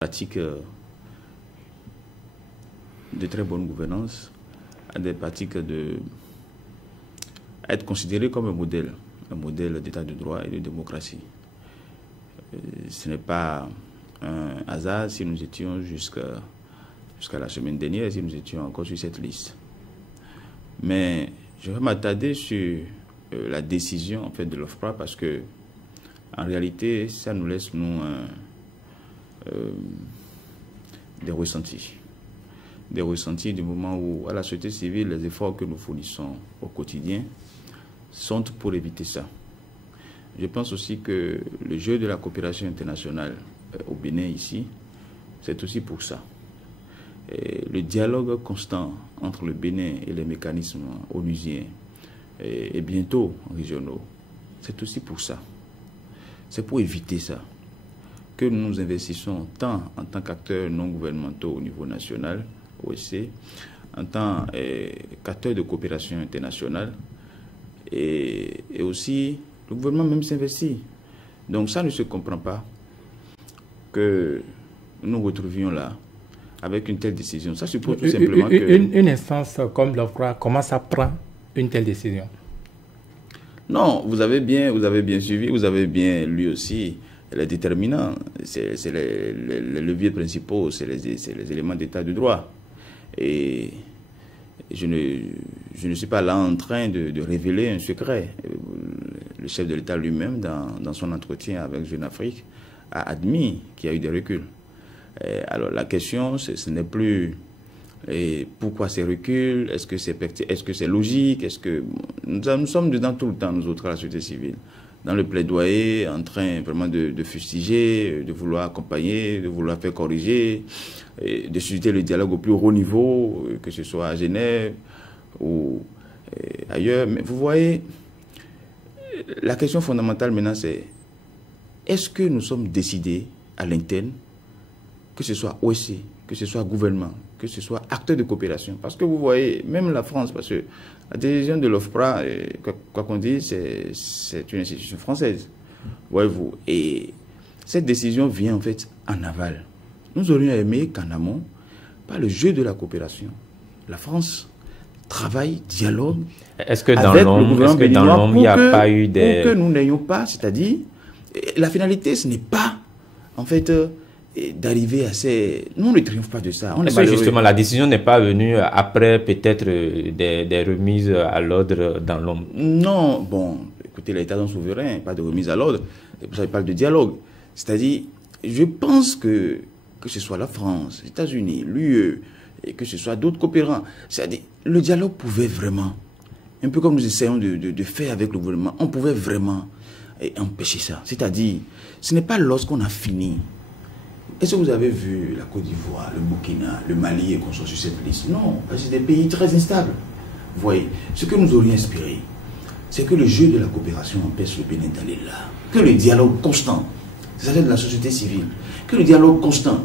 pratiques de très bonne gouvernance, à des pratiques à être considéré comme un modèle d'état de droit et de démocratie. Ce n'est pas un hasard si nous étions jusqu'à la semaine dernière, si nous étions encore sur cette liste. Mais je vais m'attarder sur la décision en fait, de l'OFPRA parce que en réalité, ça nous laisse des ressentis. Des ressentis du moment où, à la société civile, les efforts que nous fournissons au quotidien sont pour éviter ça. Je pense aussi que le jeu de la coopération internationale au Bénin ici, c'est aussi pour ça. Et le dialogue constant entre le Bénin et les mécanismes onusiens et bientôt régionaux, c'est aussi pour ça. C'est pour éviter ça que nous nous investissons tant en tant qu'acteurs non gouvernementaux au niveau national, OSC, en tant qu'acteurs de coopération internationale, et aussi le gouvernement même s'investit. Donc ça ne se comprend pas que nous nous retrouvions là avec une telle décision. Ça suppose tout simplement que... Une instance comme l'OFPRA, comment ça prend une telle décision? Non, vous avez bien suivi, vous avez bien lu aussi les déterminants. C'est les leviers principaux, c'est les éléments d'état de droit. Et je ne suis pas là en train de révéler un secret. Le chef de l'État lui-même, dans son entretien avec Jeune Afrique, a admis qu'il y a eu des reculs. Alors la question, ce n'est plus pourquoi ces reculs, est-ce que c'est logique, nous sommes dedans tout le temps, nous autres, la société civile, dans le plaidoyer, en train vraiment de fustiger, de vouloir accompagner, de vouloir faire corriger, de susciter le dialogue au plus haut niveau, que ce soit à Genève ou ailleurs. Mais vous voyez, la question fondamentale maintenant, c'est est-ce que nous sommes décidés à l'interne, que ce soit OSC, que ce soit gouvernement, que ce soit acteur de coopération. Parce que vous voyez, même la France, parce que la décision de l'OFPRA, quoi qu'on dise, c'est une institution française. Voyez-vous. Et cette décision vient en fait en aval. Nous aurions aimé qu'en amont, par le jeu de la coopération, la France travaille, dialogue. Est-ce que dans l'homme, il n'y a pas eu des... Pour que nous n'ayons pas, c'est-à-dire, la finalité, ce n'est pas, en fait... d'arriver à ces... Nous, on ne triomphe pas de ça. Justement, la décision n'est pas venue après peut-être des remises à l'ordre dans l'homme. Non, bon, écoutez, l'État est souverain, pas de remise à l'ordre. C'est pour ça que je parle de dialogue. C'est-à-dire, je pense que ce soit la France, les États-Unis, l'UE, et que ce soit d'autres coopérants, c'est-à-dire, le dialogue pouvait vraiment, un peu comme nous essayons de faire avec le gouvernement, on pouvait vraiment empêcher ça. C'est-à-dire, ce n'est pas lorsqu'on a fini. Est-ce que vous avez vu la Côte d'Ivoire, le Burkina, le Mali et qu'on soit sur cette liste? Non, parce que c'est des pays très instables. Vous voyez, ce que nous aurions inspiré, c'est que le jeu de la coopération empêche le Bénin d'aller là. Que le dialogue constant, c'est-à-dire de la société civile, que le dialogue constant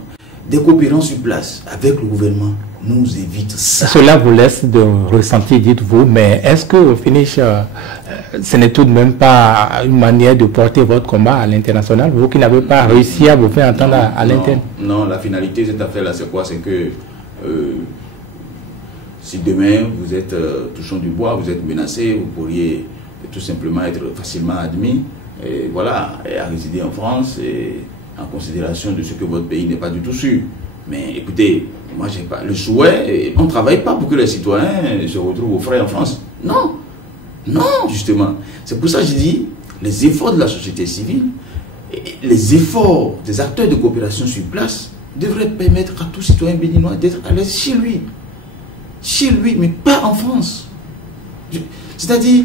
des coopérants sur place avec le gouvernement nous évite ça. Cela vous laisse de ressentir, dites-vous, mais est-ce que au finish, ce n'est tout de même pas une manière de porter votre combat à l'international, vous qui n'avez pas réussi à vous faire entendre à l'interne? Non, la finalité de cette affaire-là, c'est quoi? C'est que si demain vous êtes touchant du bois, vous êtes menacé, vous pourriez tout simplement être facilement admis, et voilà, et à résider en France, et en considération de ce que votre pays n'est pas du tout sûr. Mais écoutez, moi j'ai pas le souhait, on ne travaille pas pour que les citoyens se retrouvent aux frais en France. Non, non, justement. C'est pour ça que je dis, les efforts de la société civile, les efforts des acteurs de coopération sur place devraient permettre à tout citoyen béninois d'être à l'aise chez lui. Chez lui, mais pas en France. C'est-à-dire,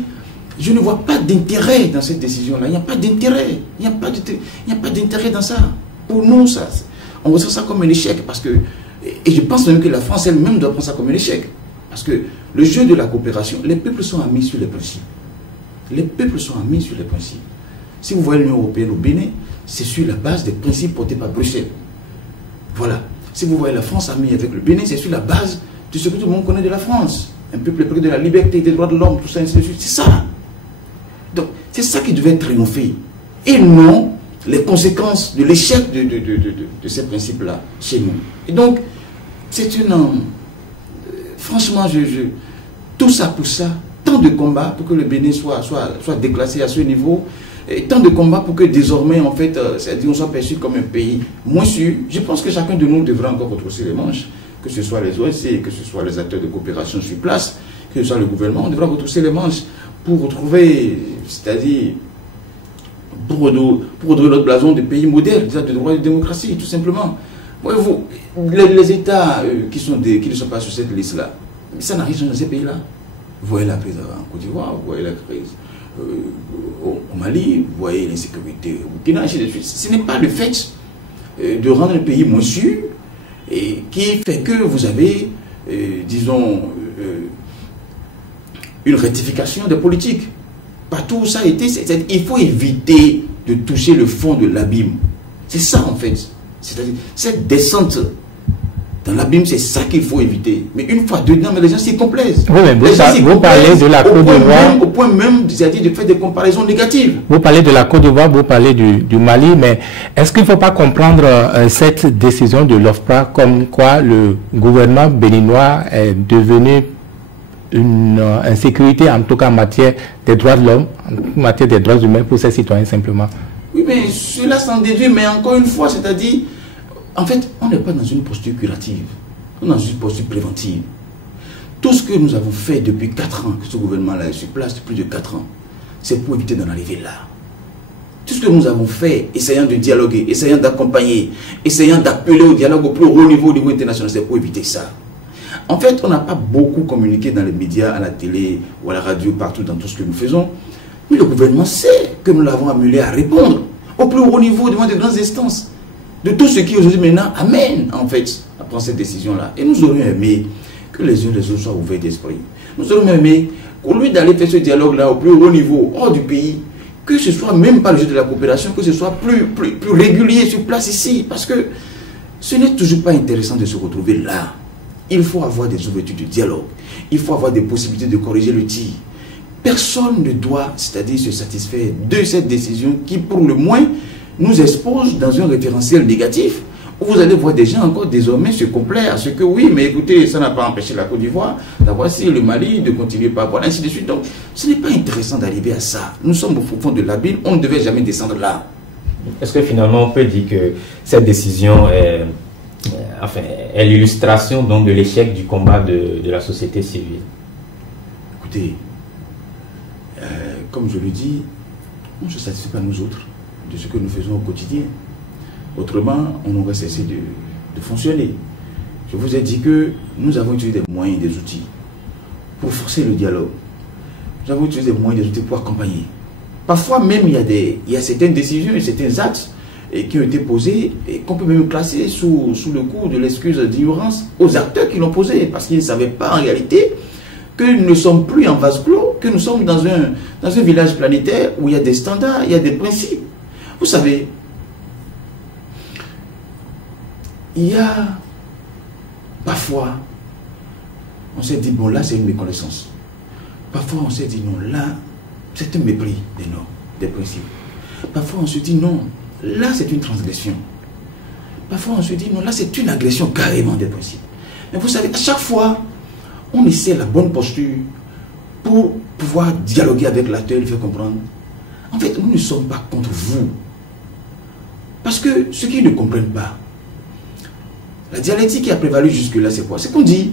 je ne vois pas d'intérêt dans cette décision-là. Il n'y a pas d'intérêt. Il n'y a pas d'intérêt dans ça. Pour nous, ça, on ressent ça comme un échec. Parce que, et je pense même que la France elle-même doit prendre ça comme un échec. Parce que le jeu de la coopération, les peuples sont amis sur les principes. Les peuples sont amis sur les principes. Si vous voyez l'Union européenne au Bénin, c'est sur la base des principes portés par Bruxelles. Voilà. Si vous voyez la France amie avec le Bénin, c'est sur la base de ce que tout le monde connaît de la France. Un peuple épris de la liberté, des droits de l'homme, tout ça, ainsi de suite. C'est ça. Donc, c'est ça qui devait triompher. Et non les conséquences de l'échec de ces principes-là chez nous. Et donc, c'est une... franchement, tout ça pour ça, tant de combats pour que le Bénin soit déclassé à ce niveau, et tant de combats pour que désormais, en fait, c'est-à-dire on soit perçu comme un pays moins sûr. Je pense que chacun de nous devrait encore retrousser les manches, que ce soit les OSC, que ce soit les acteurs de coopération sur place, que ce soit le gouvernement, on devra retrousser les manches pour retrouver, c'est-à-dire pour redonner notre blason de pays modèle, de droit et de démocratie, tout simplement. Voyez-vous, les États qui ne sont pas sur cette liste-là, ça n'a rien changé dans ces pays-là. Vous voyez la crise en Côte d'Ivoire, vous voyez la crise au Mali, vous voyez l'insécurité au Burkina, ainsi de suite. Ce n'est pas le fait de rendre le pays moins sûr et qui fait que vous avez, disons, une rectification des politiques. Partout où ça a été, il faut éviter de toucher le fond de l'abîme. C'est ça en fait. C'est-à-dire, cette descente dans l'abîme, c'est ça qu'il faut éviter. Mais une fois dedans, mais les gens s'y complaisent. Oui, mais vous parlez de la Côte d'Ivoire. Au point même, c'est-à-dire de faire des comparaisons négatives. Vous parlez de la Côte d'Ivoire, vous parlez du Mali, mais est-ce qu'il ne faut pas comprendre cette décision de l'OFPRA comme quoi le gouvernement béninois est devenu une insécurité, en tout cas en matière des droits de l'homme, en matière des droits humains pour ses citoyens simplement? Oui, mais cela s'en déduit, mais encore une fois, c'est-à-dire, en fait, on n'est pas dans une posture curative, on est dans une posture préventive. Tout ce que nous avons fait depuis 4 ans, que ce gouvernement-là est sur place, depuis plus de 4 ans, c'est pour éviter d'en arriver là. Tout ce que nous avons fait, essayant de dialoguer, essayant d'accompagner, essayant d'appeler au dialogue au plus haut niveau, au niveau international, c'est pour éviter ça. En fait, on n'a pas beaucoup communiqué dans les médias, à la télé ou à la radio, partout dans tout ce que nous faisons. Mais le gouvernement sait que nous l'avons amené à répondre au plus haut niveau, devant de grandes instances, de tout ce qui aujourd'hui maintenant amène, en fait, à prendre cette décision-là. Et nous aurions aimé que les uns et les autres soient ouverts d'esprit. Nous aurions aimé qu'au lieu d'aller faire ce dialogue-là au plus haut niveau, hors du pays, que ce soit même pas le jeu de la coopération, que ce soit plus régulier sur place ici. Parce que ce n'est toujours pas intéressant de se retrouver là. Il faut avoir des ouvertures de dialogue. Il faut avoir des possibilités de corriger le tir. Personne ne doit, c'est-à-dire se satisfaire de cette décision qui, pour le moins, nous expose dans un référentiel négatif, où vous allez voir des gens encore désormais se complaire à ce que oui, mais écoutez, ça n'a pas empêché la Côte d'Ivoire d'avoir si le Mali, de continuer par rapport, ainsi de suite. Donc, ce n'est pas intéressant d'arriver à ça. Nous sommes au fond de l'abîme, on ne devait jamais descendre là. Est-ce que finalement on peut dire que cette décision est l'illustration donc de l'échec du combat de la société civile? Écoutez, comme je le dis, on ne se satisfait pas nous autres de ce que nous faisons au quotidien. Autrement, on aurait cessé de fonctionner. Je vous ai dit que nous avons utilisé des moyens, des outils pour forcer le dialogue. Nous avons utilisé des moyens, des outils pour accompagner. Parfois même, il y a certaines décisions et certains actes qui ont été posés et qu'on peut même classer sous le coup de l'excuse d'ignorance aux acteurs qui l'ont posé, parce qu'ils ne savaient pas en réalité que nous ne sommes plus en vase clos, que nous sommes dans un village planétaire où il y a des standards, il y a des principes. Vous savez, il y a parfois, on s'est dit, bon là c'est une méconnaissance. Parfois on s'est dit, non là, c'est un mépris des normes, des principes. Parfois on se dit, non, là c'est une transgression. Parfois on se dit, non, là c'est une agression carrément des principes. Mais vous savez, à chaque fois, on essaie la bonne posture pour pouvoir dialoguer avec l'acteur, lui faire comprendre. En fait, nous ne sommes pas contre vous. Parce que ceux qui ne comprennent pas, la dialectique qui a prévalu jusque-là, c'est quoi? C'est qu'on dit,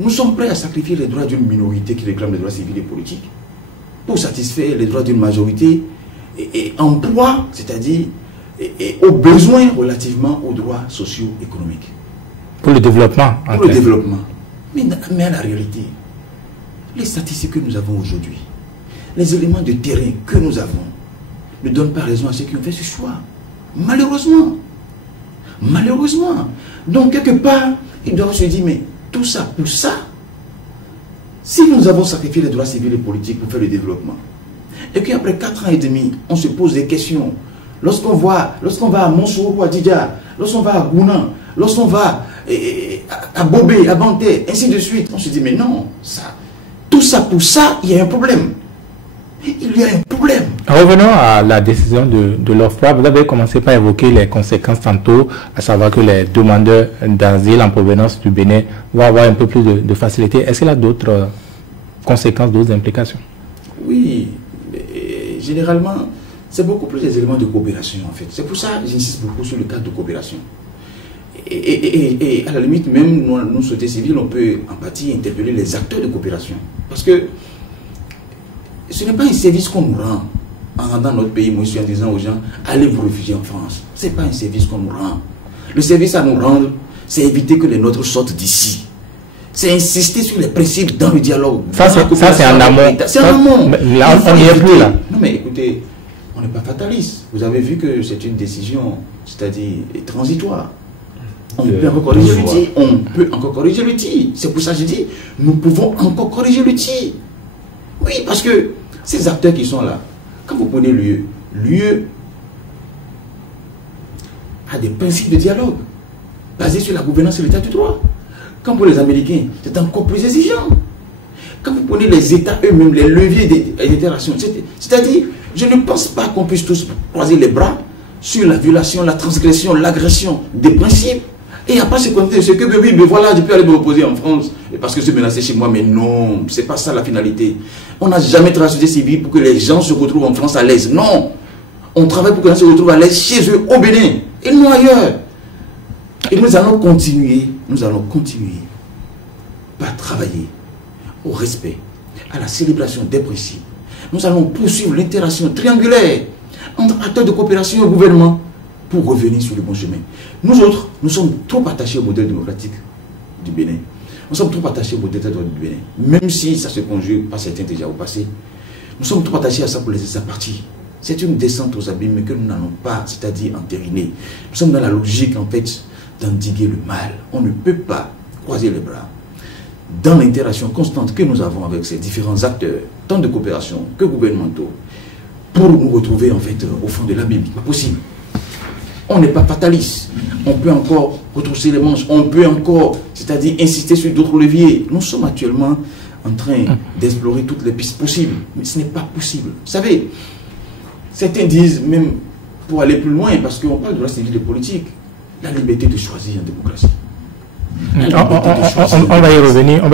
nous sommes prêts à sacrifier les droits d'une minorité qui réclame les droits civils et politiques pour satisfaire les droits d'une majorité et en proie, c'est-à-dire aux besoins relativement aux droits socio-économiques. Pour le développement. Pour le développement. Mais à la réalité, les statistiques que nous avons aujourd'hui, les éléments de terrain que nous avons, ne donnent pas raison à ceux qui ont fait ce choix. Malheureusement. Malheureusement. Donc, quelque part, ils doivent se dire, mais tout ça pour ça. Si nous avons sacrifié les droits civils et politiques pour faire le développement, et qu'après 4 ans et demi, on se pose des questions, lorsqu'on va à Monsoro, à Didja, lorsqu'on va à Gounan, lorsqu'on va à Bobé, à Banté, ainsi de suite, on se dit, mais non, ça, tout ça pour ça, il y a un problème. il y a un problème. Revenons à la décision de l'OFPRA. Vous avez commencé par évoquer les conséquences tantôt, à savoir que les demandeurs d'asile en provenance du Bénin vont avoir un peu plus de facilité. Est-ce qu'il y a d'autres conséquences, d'autres implications? Oui, mais généralement, c'est beaucoup plus des éléments de coopération en fait. C'est pour ça que j'insiste beaucoup sur le cadre de coopération. Et à la limite, même nous, sociétés civiles, on peut en partie interpeller les acteurs de coopération. Parce que ce n'est pas un service qu'on nous rend en rendant notre pays, moi je suis en disant aux gens, allez vous réfugier en France. Ce n'est pas un service qu'on nous rend. Le service à nous rendre, c'est éviter que les nôtres sortent d'ici. C'est insister sur les principes dans le dialogue. Ça, c'est en amont. C'est en amont. Là, on n'y est plus là. Non mais écoutez, on n'est pas fataliste. Vous avez vu que c'est une décision, c'est-à-dire transitoire. On peut encore corriger le tir. On peut encore corriger le tir. C'est pour ça que je dis, nous pouvons encore corriger le tir. Oui, parce que ces acteurs qui sont là, quand vous prenez l'UE a des principes de dialogue basés sur la gouvernance et l'état du droit. Quand pour les Américains, c'est encore plus exigeant. Quand vous prenez les États eux-mêmes, les leviers d'interaction, c'est-à-dire, je ne pense pas qu'on puisse tous croiser les bras sur la violation, la transgression, l'agression des principes. Et après, c'est comme ce que oui, mais voilà, je peux aller me reposer en France parce que je suis menacé chez moi. Mais non, c'est pas ça la finalité. On n'a jamais travaillé sur des civils pour que les gens se retrouvent en France à l'aise. Non, on travaille pour que les gens se retrouvent à l'aise chez eux, au Bénin, et non ailleurs. Et nous allons continuer par travailler au respect, à la célébration des principes. Nous allons poursuivre l'interaction triangulaire entre acteurs de coopération et gouvernement pour revenir sur le bon chemin. Nous autres, nous sommes trop attachés au modèle démocratique du Bénin. Nous sommes trop attachés au modèle démocratique du Bénin. Même si ça se conjugue par certains déjà au passé, nous sommes trop attachés à ça pour laisser ça partir. C'est une descente aux abîmes que nous n'allons pas, c'est-à-dire entériner. Nous sommes dans la logique, en fait, d'endiguer le mal. On ne peut pas croiser les bras. Dans l'interaction constante que nous avons avec ces différents acteurs, tant de coopération que gouvernementaux, pour nous retrouver, en fait, au fond de l'abîme. Pas possible. On n'est pas fataliste. On peut encore retrousser les manches. On peut encore, c'est-à-dire insister sur d'autres leviers. Nous sommes actuellement en train d'explorer toutes les pistes possibles. Mais ce n'est pas possible. Vous savez, certains disent, même pour aller plus loin, parce qu'on parle de la civile et politique, la liberté de choisir en démocratie. On va y revenir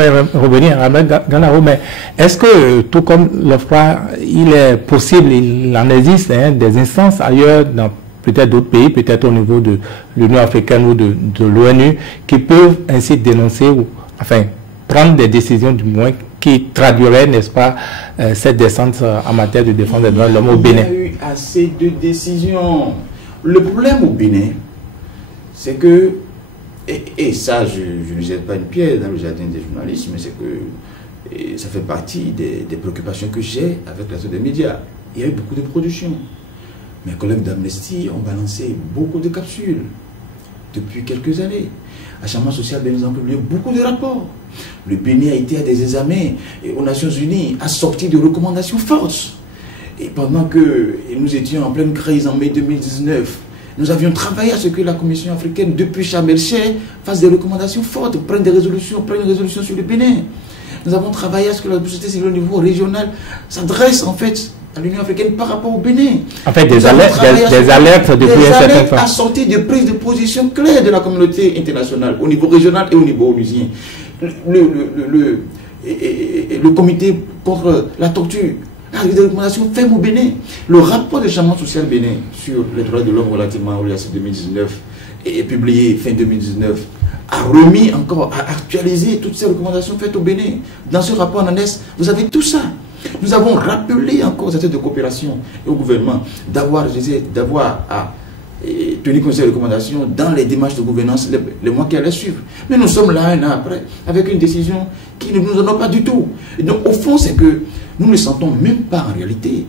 avec Ganaro, mais est-ce que, tout comme l'OFPRA, il est possible, il en existe des instances ailleurs dans peut-être d'autres pays, peut-être au niveau de l'Union africaine ou de l'ONU, qui peuvent ainsi dénoncer, ou enfin prendre des décisions du moins qui traduiraient, n'est-ce pas, cette descente en matière de défense des droits de l'homme au Bénin? Il y a eu assez de décisions. Le problème au Bénin, c'est que, et ça je ne jette pas une pierre dans le jardin des journalistes, mais c'est que ça fait partie des préoccupations que j'ai avec la zone des médias. Il y a eu beaucoup de productions. Mes collègues d'Amnesty ont balancé beaucoup de capsules depuis quelques années. À Changement Social, nous avons publié beaucoup de rapports. Le Bénin a été à des examens aux Nations Unies, a sorti de recommandations fortes. Et pendant que nous étions en pleine crise en mai 2019, nous avions travaillé à ce que la Commission africaine, depuis Sharm el-Sheikh, fasse des recommandations fortes, prenne une résolution sur le Bénin. Nous avons travaillé à ce que la société civile au niveau régional s'adresse en fait à l'Union africaine par rapport au Bénin. En fait, des alertes depuis un certain temps. À sortir de prises de position claires de la communauté internationale, au niveau régional et au niveau onusien. Le comité contre la torture a des recommandations fermes au Bénin. Le rapport de Changement Social Bénin sur les droits de l'homme relativement au LAC 2019 et publié fin 2019 a remis encore, a actualisé toutes ces recommandations faites au Bénin. Dans ce rapport en annexe, vous avez tout ça. Nous avons rappelé encore aux acteurs de coopération et au gouvernement d'avoir à tenir compte de ces recommandations dans les démarches de gouvernance les mois qui allaient suivre. Mais nous sommes là un an après avec une décision qui ne nous en a pas du tout. Et donc au fond, c'est que nous ne sentons même pas en réalité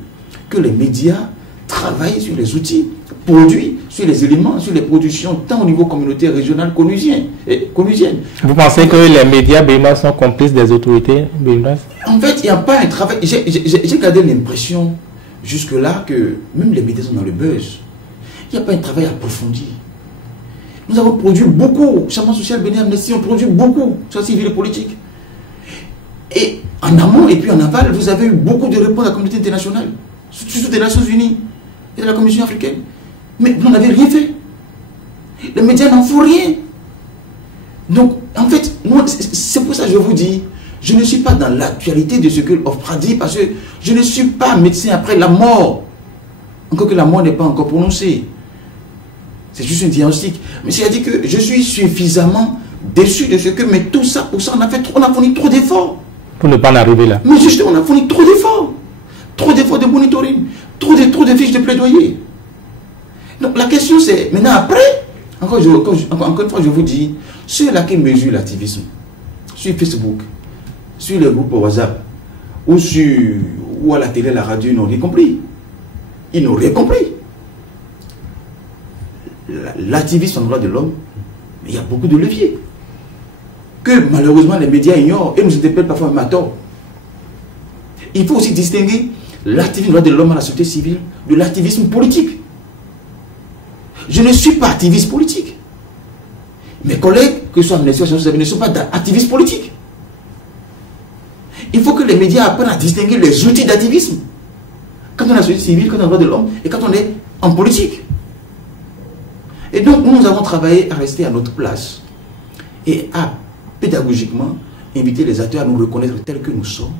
que les médias travaillent sur les outils produits, sur les éléments, sur les productions, tant au niveau communautaire, régional qu'onusien. Vous pensez que les médias béninois sont complices des autorités béninoises? En fait, il n'y a pas un travail. J'ai gardé l'impression jusque-là que même les médias sont dans le buzz. Il n'y a pas un travail approfondi. Nous avons produit beaucoup. Changement Social Bénin, Amnesty, on produit beaucoup sur la civile et politique. Et En amont et puis en aval, vous avez eu beaucoup de réponses de la communauté internationale, surtout des Nations Unies et de la Commission africaine. Mais vous n'en avez rien fait. Les médias n'en font rien. Donc, en fait, c'est pour ça que je vous dis, je ne suis pas dans l'actualité de ce que l'OFPRA dit, parce que je ne suis pas médecin après la mort. Encore que la mort n'est pas encore prononcée. C'est juste un diagnostic. Mais c'est-à-dire que je suis suffisamment déçu de ce que, mais tout ça, pour ça, on a fourni trop d'efforts. Pour ne pas en arriver là. Mais justement, on a fourni trop d'efforts. Trop d'efforts de monitoring. Trop de fiches de plaidoyer. Donc la question c'est, maintenant après, encore une fois je vous dis, ceux-là qui mesurent l'activisme, sur Facebook, sur les groupes WhatsApp, ou à la télé, la radio, ils n'ont rien compris. Ils n'ont rien compris. L'activisme en droit de l'homme, il y a beaucoup de leviers que malheureusement les médias ignorent et nous interpellent parfois même à tort. Il faut aussi distinguer l'activisme en droit de l'homme à la société civile de l'activisme politique. Je ne suis pas activiste politique. Mes collègues, que ce soit Amnesty International, ne sont pas activistes politiques. Il faut que les médias apprennent à distinguer les outils d'activisme. Quand on est dans la société civile, quand on est dans le droit de l'homme et quand on est en politique. Et donc, nous avons travaillé à rester à notre place et à, pédagogiquement, inviter les acteurs à nous reconnaître tels que nous sommes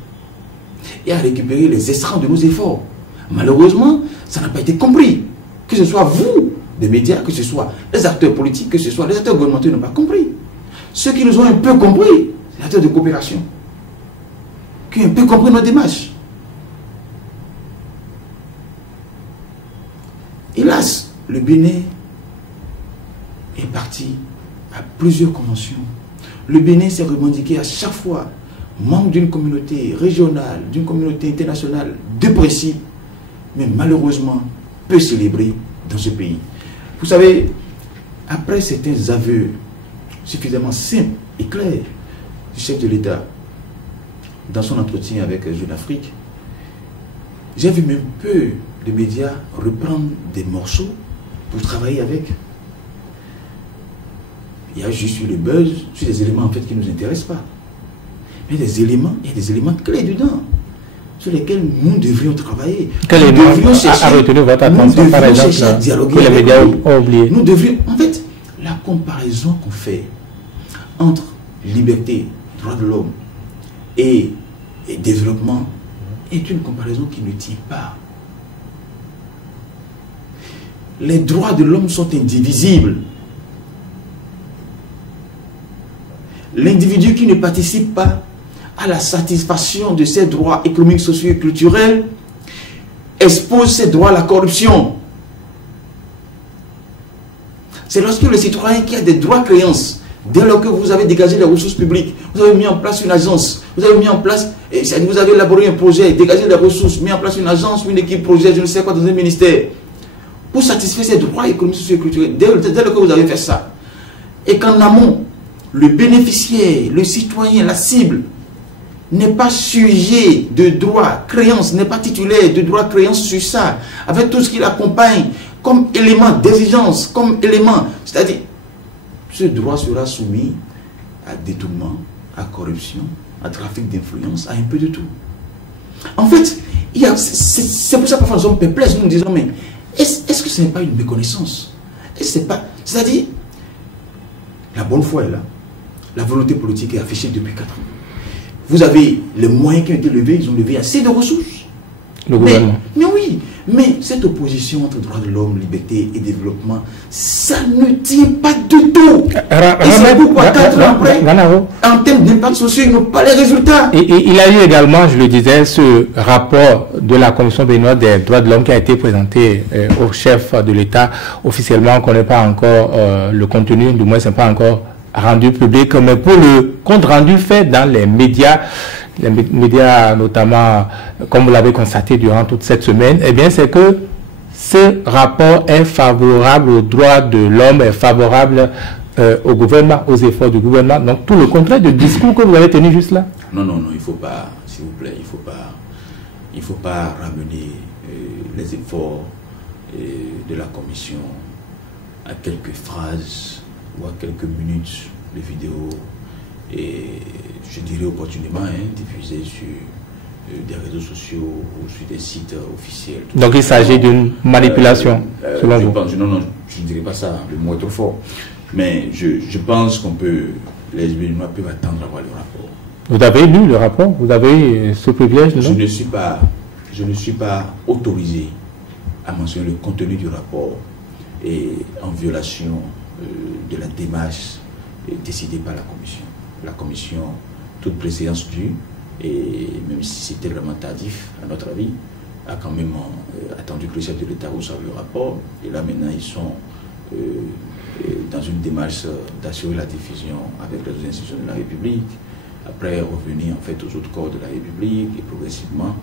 et à récupérer les extrants de nos efforts. Malheureusement, ça n'a pas été compris. Que ce soit vous, des médias, que ce soit les acteurs politiques, que ce soit les acteurs gouvernementaux n'ont pas compris. Ceux qui nous ont un peu compris, les acteurs de coopération, qui ont un peu compris nos démarches. Hélas, le Bénin est parti à plusieurs conventions. Le Bénin s'est revendiqué à chaque fois membre d'une communauté régionale, d'une communauté internationale de principe, mais malheureusement peu célébrée dans ce pays. Vous savez, après certains aveux suffisamment simples et clairs du chef de l'État dans son entretien avec Jeune Afrique, j'ai vu même peu de médias reprendre des morceaux pour travailler avec. Il y a juste eu le buzz sur des éléments en fait qui ne nous intéressent pas. Mais il y a des éléments clés dedans sur lesquels nous devrions travailler. Quel élément a retenu votre attention, par exemple, que les médias ont oublié? Nous devrions, en fait, la comparaison qu'on fait entre liberté, droits de l'homme et développement est une comparaison qui ne tient pas. Les droits de l'homme sont indivisibles. L'individu qui ne participe pas à la satisfaction de ses droits économiques, sociaux et culturels expose ses droits à la corruption. C'est lorsque le citoyen qui a des droits créances, dès lors que vous avez dégagé les ressources publiques, vous avez mis en place une agence, vous avez mis en place, vous avez élaboré un projet, dégagé des ressources, mis en place une agence, une équipe projet, je ne sais quoi, dans un ministère, pour satisfaire ses droits économiques, sociaux et culturels, dès lors que vous avez fait ça, et qu'en amont, le bénéficiaire, le citoyen, la cible, n'est pas sujet de droits, créances, n'est pas titulaire de droits, créances sur ça, avec tout ce qui l'accompagne comme élément d'exigence, comme élément, c'est-à-dire, ce droit sera soumis à détournement, à corruption, à trafic d'influence, à un peu de tout. En fait, c'est pour ça que parfois nous sommes perplexes, nous nous disons, mais est-ce que ce n'est pas une méconnaissance? C'est-à-dire, la bonne foi est là. La volonté politique est affichée depuis 4 ans. Vous avez les moyens qui ont été levés, ils ont levé assez de ressources. Le gouvernement. Mais oui, mais cette opposition entre droits de l'homme, liberté et développement, ça ne tient pas du tout. Et c'est pourquoi 4 ans après, en termes d'impact social, ils n'ont pas les résultats. Et il y a eu également, je le disais, ce rapport de la Commission béninoise des droits de l'homme qui a été présenté au chef de l'État. Officiellement, on ne connaît pas encore le contenu, du moins ce n'est pas encore rendu public, mais pour le compte rendu fait dans les médias notamment, comme vous l'avez constaté durant toute cette semaine, eh bien c'est que ce rapport est favorable aux droits de l'homme, est favorable au gouvernement, aux efforts du gouvernement. Donc tout le contraire du discours que vous avez tenu juste là. Non, il ne faut pas, s'il vous plaît, il faut pas ramener les efforts de la commission à quelques phrases ou à quelques minutes de vidéo et je dirais opportunément diffusé sur des réseaux sociaux ou sur des sites officiels. Donc il s'agit d'une manipulation, selon vous? Non, je ne dirais pas ça, le mot est trop fort. Mais je pense qu'on peut, les Béninois peuvent attendre à voir le rapport. Vous avez lu le rapport? Vous avez ce privilège? Je ne suis pas autorisé à mentionner le contenu du rapport et en violation de la démarche décidée par la commission. La commission, toute préséance due, et même si c'était vraiment tardif, à notre avis, a quand même attendu que le chef de l'État reçoive le rapport. Et là maintenant, ils sont dans une démarche d'assurer la diffusion avec les autres institutions de la République, après revenir en fait aux autres corps de la République, et progressivement,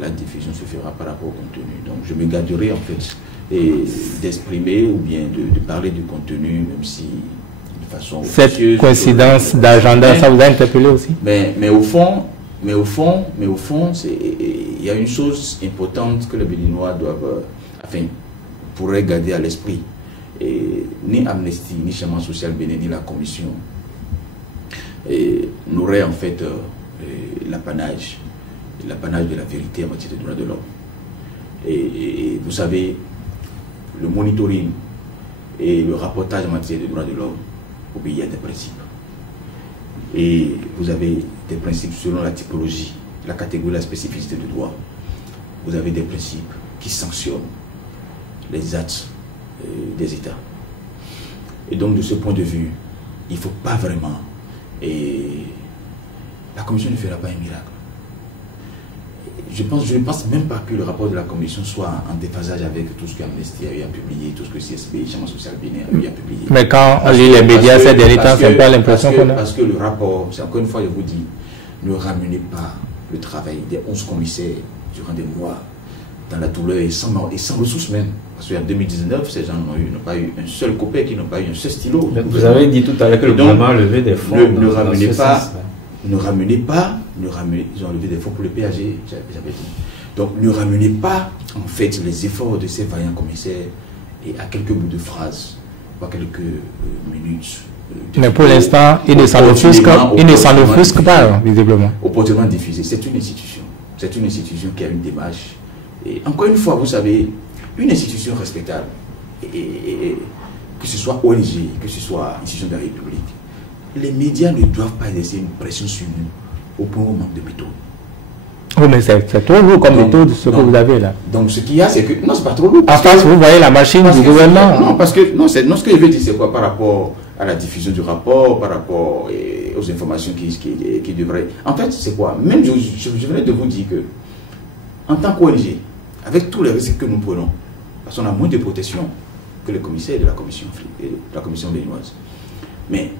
la diffusion se fera par rapport au contenu. Donc je me garderai en fait d'exprimer ou bien de parler du contenu, même si de façon cette coïncidence d'agenda, ça vous a interpellé aussi? Mais au fond, il y a une chose importante que les Béninois doivent, pourraient garder à l'esprit. Ni Amnesty, ni Changement Social Bénin, ni la Commission n'auraient en fait l'apanage de la vérité en matière de droits de l'homme. Et vous savez, le monitoring et le rapportage en matière de droits de l'homme obéissent à des principes. Et vous avez des principes selon la typologie, la catégorie, la spécificité du droit. Vous avez des principes qui sanctionnent les actes des États. Et donc de ce point de vue, il ne faut pas vraiment, et la commission ne fera pas un miracle. Je ne pense même pas que le rapport de la commission soit en déphasage avec tout ce qu'Amnesty a eu à publier, tout ce que CSB, Changement Social Bénin a eu à publier. Mais quand on lit les médias ces derniers temps, c'est pas l'impression qu'on a. Parce que le rapport, c'est encore une fois, je vous dis, ne ramenez pas le travail des 11 commissaires durant des mois dans la douleur et sans ressources même. Parce qu'en 2019, ces gens n'ont pas eu un seul copec, qui n'ont pas eu un seul stylo. Vous avez dit tout à l'heure que le gouvernement a levé des fonds. Ne ramenez pas, ils ont levé des fonds pour le PAG, j'avais dit. Donc ne ramenez pas en fait les efforts de ces vaillants commissaires et à quelques bouts de phrases, ou à quelques minutes. Mais pour l'instant, il ne s'en offusque pas, visiblement. Opportunément diffusé. C'est une institution. C'est une institution qui a une démarche. Et encore une fois, vous savez, une institution respectable, et que ce soit ONG, que ce soit institution de la République, les médias ne doivent pas exercer une pression sur nous au point où on manque de méthode. Oui, mais c'est trop lourd comme méthode, ce que vous avez là. Donc ce qu'il y a, c'est que... Non, c'est pas trop lourd. En face, vous voyez la machine du gouvernement. Non, parce que... Non, ce que je veux dire, c'est quoi par rapport à la diffusion du rapport, par rapport aux informations qui devraient... En fait, c'est quoi? Même, je venais de vous dire que, en tant qu'ONG, avec tous les risques que nous prenons, parce qu'on a moins de protection que les commissaires de la commission béninoise. Mais,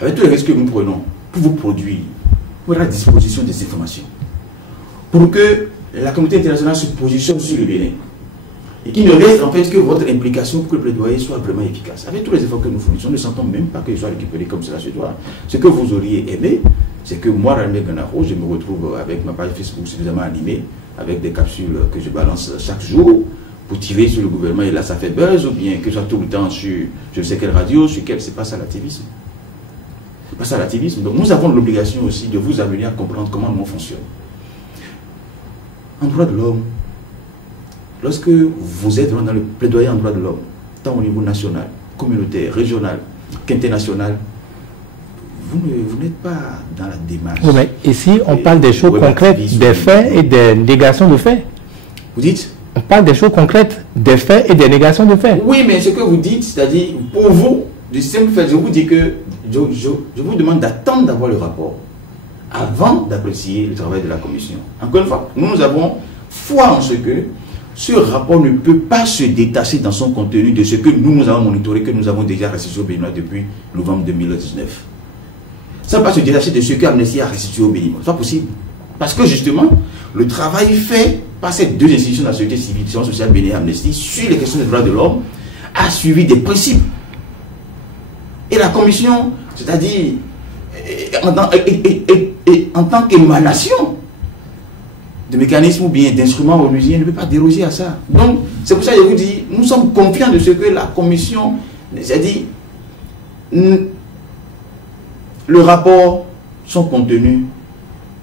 avec tous les risques que nous prenons, pour vous produire, pour être à disposition des informations, pour que la communauté internationale se positionne sur le Bénin, et qu'il ne reste en fait que votre implication pour que le plaidoyer soit vraiment efficace. Avec tous les efforts que nous fournissons, nous ne sentons même pas que je sois récupéré comme cela se doit. Ce que vous auriez aimé, c'est que moi, Ramé Ganaro, je me retrouve avec ma page Facebook suffisamment animée, avec des capsules que je balance chaque jour pour tirer sur le gouvernement, et là ça fait buzz, ou bien que je sois tout le temps sur je ne sais quelle radio, sur quelle, c'est pas ça l'activisme. C'est pas ça l'activisme. Donc nous avons l'obligation aussi de vous amener à comprendre comment nous fonctionne. En droit de l'homme, lorsque vous êtes dans le plaidoyer en droit de l'homme, tant au niveau national, communautaire, régional qu'international, vous n'êtes pas dans la démarche. Oui, mais ici, on parle des choses concrètes, des faits et des négations de faits. Vous dites? On parle des choses concrètes, des faits et des négations de faits. Oui, mais ce que vous dites, c'est-à-dire, pour vous, du simple fait, je vous dis que je vous demande d'attendre d'avoir le rapport avant d'apprécier le travail de la commission. Encore une fois, nous avons foi en ce que ce rapport ne peut pas se détacher dans son contenu de ce que nous avons monitoré, que nous avons déjà restitué au Bénin depuis novembre 2019. Ça ne va pas se détacher de ce qu'Amnesty a restitué au Bénin. Ce n'est pas possible. Parce que justement, le travail fait par ces deux institutions de la société civile, Changement Social Bénin et Amnesty, sur les questions des droits de l'homme, a suivi des principes. Et la commission, c'est-à-dire en tant qu'émanation de mécanismes ou bien d'instruments onusiens, ne peut pas déroger à ça. Donc, c'est pour ça que je vous dis, nous sommes confiants de ce que la commission, c'est-à-dire, le rapport, son contenu,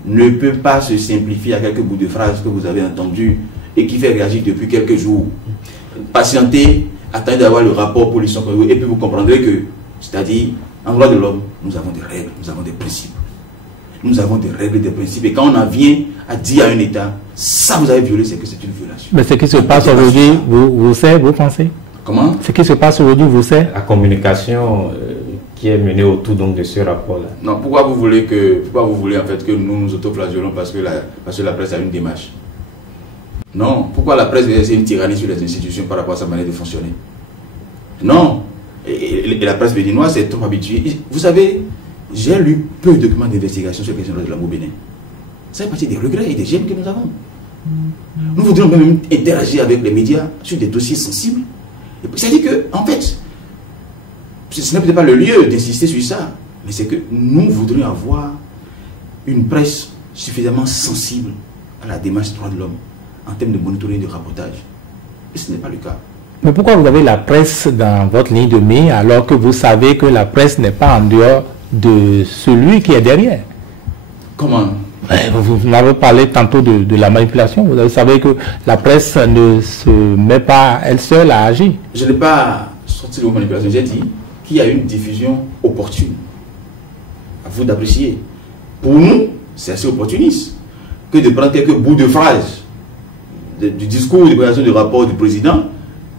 ne peut pas se simplifier à quelques bouts de phrases que vous avez entendus et qui fait réagir depuis quelques jours. Patientez, attendez d'avoir le rapport pour les gens et puis vous comprendrez que, c'est-à-dire, en droit de l'homme, nous avons des règles, nous avons des principes. Nous avons des règles, des principes. Et quand on en vient à dire à un État, ça vous avez violé, c'est que c'est une violation. Mais ce qui se passe aujourd'hui, vous pensez? Comment? Ce qui se passe aujourd'hui, vous savez? La communication qui est menée autour donc de ce rapport-là. Non, pourquoi vous voulez en fait que nous nous autoflagellons parce que la presse a une démarche? Non. Pourquoi la presse c'est une tyrannie sur les institutions par rapport à sa manière de fonctionner? Non. Et la presse béninoise est trop habituée. Vous savez, j'ai lu peu de documents d'investigation sur la question de la au Bénin. Ça fait partie des regrets et des gènes que nous avons. Nous voudrions même interagir avec les médias sur des dossiers sensibles. C'est-à-dire que, en fait, ce n'est peut-être pas le lieu d'insister sur ça, mais c'est que nous voudrions avoir une presse suffisamment sensible à la démarche des droits de l'homme en termes de monitoring et de rapportage. Et ce n'est pas le cas. Mais pourquoi vous avez la presse dans votre ligne de mire alors que vous savez que la presse n'est pas en dehors de celui qui est derrière? Comment? Vous avez parlé tantôt de la manipulation. Vous savez que la presse ne se met pas elle seule à agir. Je n'ai pas sorti de manipulation. J'ai dit qu'il y a une diffusion opportune. À vous d'apprécier. Pour nous, c'est assez opportuniste que de prendre quelques bouts de phrases du discours de présentation du rapport du président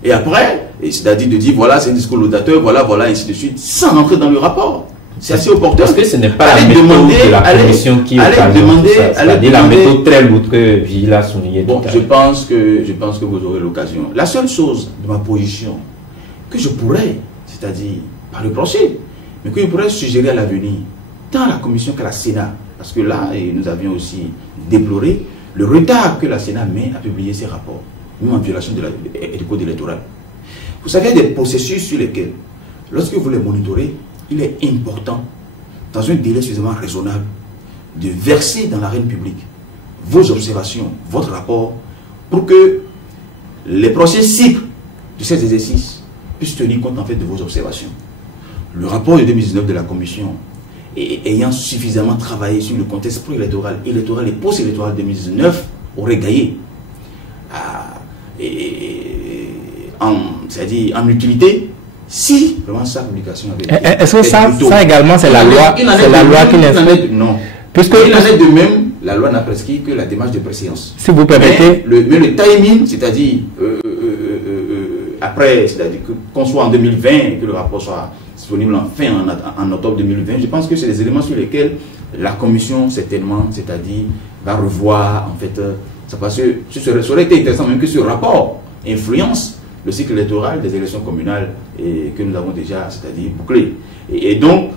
et après, c'est-à-dire de dire voilà, c'est un discours laudateur, voilà, ainsi de suite, sans rentrer dans le rapport. C'est assez opportun. Parce que ce n'est pas la méthode de la commission qui occasionne ça. C'est-à-dire la méthode très lourde que Vigil a souligné. Bon, je pense que vous aurez l'occasion. La seule chose de ma position que je pourrais, c'est-à-dire pas reprocher, mais que je pourrais suggérer à l'avenir, tant à la commission qu'à la Sénat, parce que là, nous avions aussi déploré le retard que la Sénat met à publier ses rapports, même en violation du code électoral. Vous savez, il y a des processus sur lesquels, lorsque vous les monitorez, il est important, dans un délai suffisamment raisonnable, de verser dans l'arène publique vos observations, votre rapport, pour que les prochains cycles de ces exercices puissent tenir compte en fait de vos observations. Le rapport de 2019 de la Commission, ayant suffisamment travaillé sur le contexte préélectoral, électoral et post-électoral 2019, aurait gagné c'est-à-dire en utilité, si vraiment sa publication avait été... Est-ce que ça également, c'est la loi qui l'inspecte? Non. Puisque il en est de même, la loi n'a prescrit que la démarche de préséance. Si vous permettez... Mais le timing, c'est-à-dire après, c'est-à-dire qu'on soit en 2020 et que le rapport soit disponible en octobre 2020, je pense que c'est des éléments sur lesquels la Commission, certainement, c'est-à-dire, va revoir, en fait, ça, parce que ça aurait été intéressant même que ce rapport influence le cycle électoral des élections communales que nous avons déjà, c'est-à-dire, bouclé. Et donc,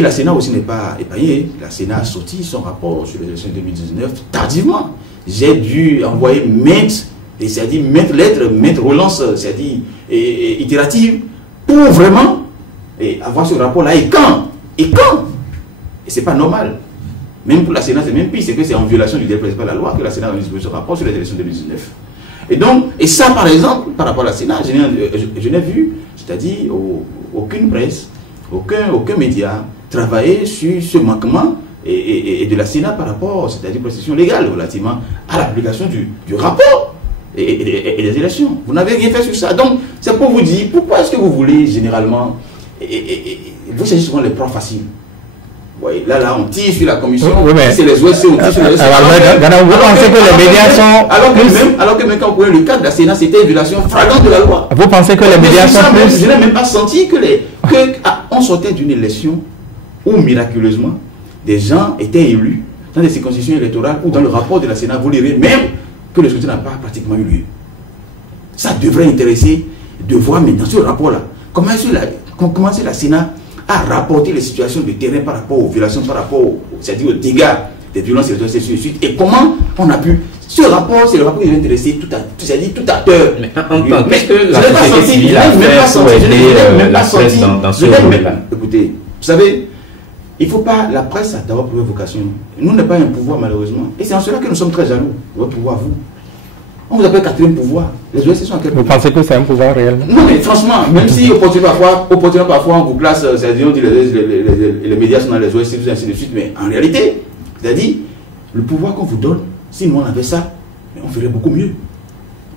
la Sénat aussi n'est pas épargnée. La Sénat a sorti son rapport sur les élections 2019 tardivement. J'ai dû envoyer maintes lettres, maintes relances, c'est-à-dire itératives, pour vraiment avoir ce rapport-là. Et quand Et c'est pas normal. Même pour la Sénat, c'est même pire, c'est que c'est en violation du délai prévu par la loi que la Sénat a mis ce rapport sur les élections 2019. Et donc, et ça par exemple, par rapport à la Sénat, je n'ai vu, c'est-à-dire aucune presse, aucun média travailler sur ce manquement et de la Sénat par rapport, c'est-à-dire procession légale relativement à l'application du rapport et des élections. Vous n'avez rien fait sur ça. Donc, c'est pour vous dire, pourquoi est-ce que vous voulez généralement, vous cherchez souvent les proies faciles. Ouais, là, on tire sur la commission, c'est les OSC, on tire sur les OSC. Vous pensez que les médias sont... Alors que même quand on prenait le cas de la Sénat, c'était une violation flagrante de la loi. Vous pensez que les médias sont plus... Je n'ai même pas senti qu'on sortait d'une élection où, miraculeusement, des gens étaient élus dans des circonscriptions électorales ou dans le rapport de la Sénat, vous lirez même que le scrutin n'a pas pratiquement eu lieu. Ça devrait intéresser de voir maintenant ce rapport-là. Comment est-ce que la Sénat a rapporté les situations de terrain par rapport aux violations, par rapport c'est-à-dire aux dégâts des violences électorales et suite, et comment on a pu... Ce rapport, c'est le rapport qui va intéresser tout acteur. Mais en tant que la société civile a fait pour aider la presse dans ce domaine-là. Écoutez, vous savez, il ne faut pas... La presse a d'abord pour vocation. Nous n'avons pas un pouvoir malheureusement. Et c'est en cela que nous sommes très jaloux de votre pouvoir, vous. On vous appelle quatrième pouvoir. Les OSC sont à quel pouvoir? Vous pensez que c'est un pouvoir réellement? Non, mais franchement, même si parfois on vous classe, c'est-à-dire on dit les médias sont dans les OSC, ainsi de suite, mais en réalité, c'est-à-dire, le pouvoir qu'on vous donne, si nous on avait ça, on ferait beaucoup mieux.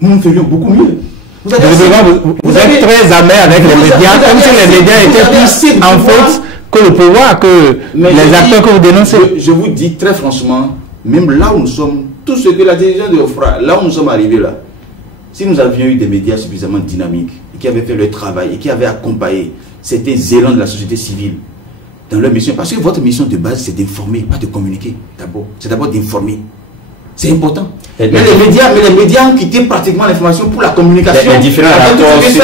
Nous ferions beaucoup mieux. Vous êtes très amer avec les médias, comme si les médias étaient plus en fait que le pouvoir, que les acteurs que vous dénoncez. Je vous dis très franchement, même là où nous sommes, tout ce que la dirigeante de Ofra, là où nous sommes arrivés là, si nous avions eu des médias suffisamment dynamiques et qui avaient fait leur travail et qui avaient accompagné certains élans de la société civile dans leur mission, parce que votre mission de base c'est d'informer, pas de communiquer d'abord, c'est d'abord d'informer. C'est important. Mais les médias ont quitté pratiquement l'information pour la communication. Les différents rapports sur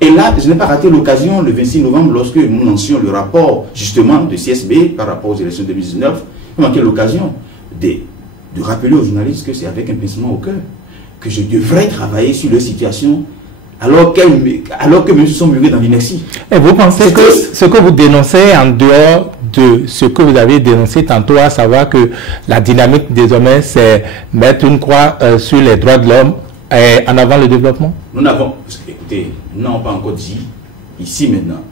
et là, je n'ai pas raté l'occasion le 26 novembre lorsque nous lancions le rapport justement de CSB par rapport aux élections 2019. J'ai manqué l'occasion de rappeler aux journalistes que c'est avec un pincement au cœur que je devrais travailler sur leur situation alors que même ils sont murés dans l'inertie. Et vous pensez que ce que vous dénoncez en dehors de ce que vous avez dénoncé tantôt, à savoir que la dynamique désormais c'est mettre une croix sur les droits de l'homme et en avant le développement? Nous n'avons, écoutez, nous n'avons pas encore dit ici maintenant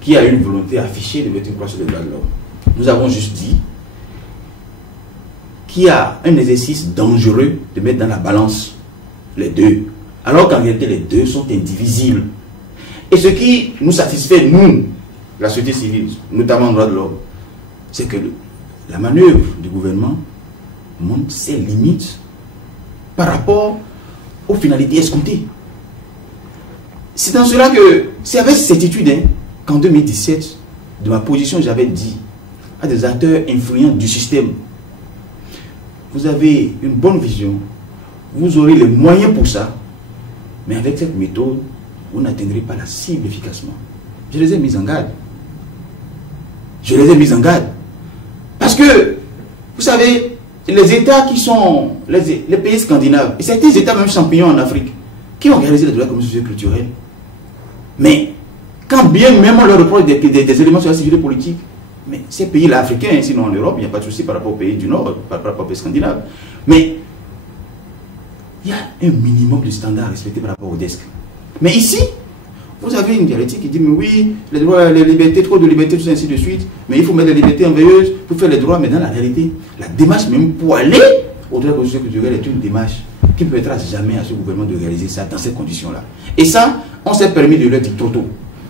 qu'il y a une volonté affichée de mettre une croix sur les droits de l'homme. Nous avons juste dit qu'il y a un exercice dangereux de mettre dans la balance les deux, alors qu'en réalité les deux sont indivisibles. Et ce qui nous satisfait, nous, la société civile, notamment le droit de l'homme, c'est que la manœuvre du gouvernement montre ses limites par rapport aux finalités escomptées. C'est dans cela que, c'est avec certitude qu'en 2017, de ma position, j'avais dit à des acteurs influents du système, vous avez une bonne vision, vous aurez les moyens pour ça, mais avec cette méthode, vous n'atteindrez pas la cible efficacement. Je les ai mis en garde. Je les ai mis en garde. Parce que, vous savez, les États qui sont, les pays scandinaves, et certains États même champions en Afrique, qui ont réalisé les droits comme société culturelle. Mais, quand bien même on leur reproche des éléments sur la civilité politique, mais ces pays-là africains, sinon en Europe, il n'y a pas de souci par rapport aux pays du Nord, par rapport aux pays scandinaves. Mais, il y a un minimum de standards respectés par rapport au desk. Mais ici, vous avez une dialectique qui dit, mais oui, les droits, les libertés, trop de libertés, tout ça, ainsi de suite, mais il faut mettre les libertés en veilleuse pour faire les droits, mais dans la réalité, la démarche même pour aller au droit de la société culturelle est une démarche qui ne permettra jamais à ce gouvernement de réaliser ça dans ces conditions-là. Et ça, on s'est permis de leur dire trop tôt.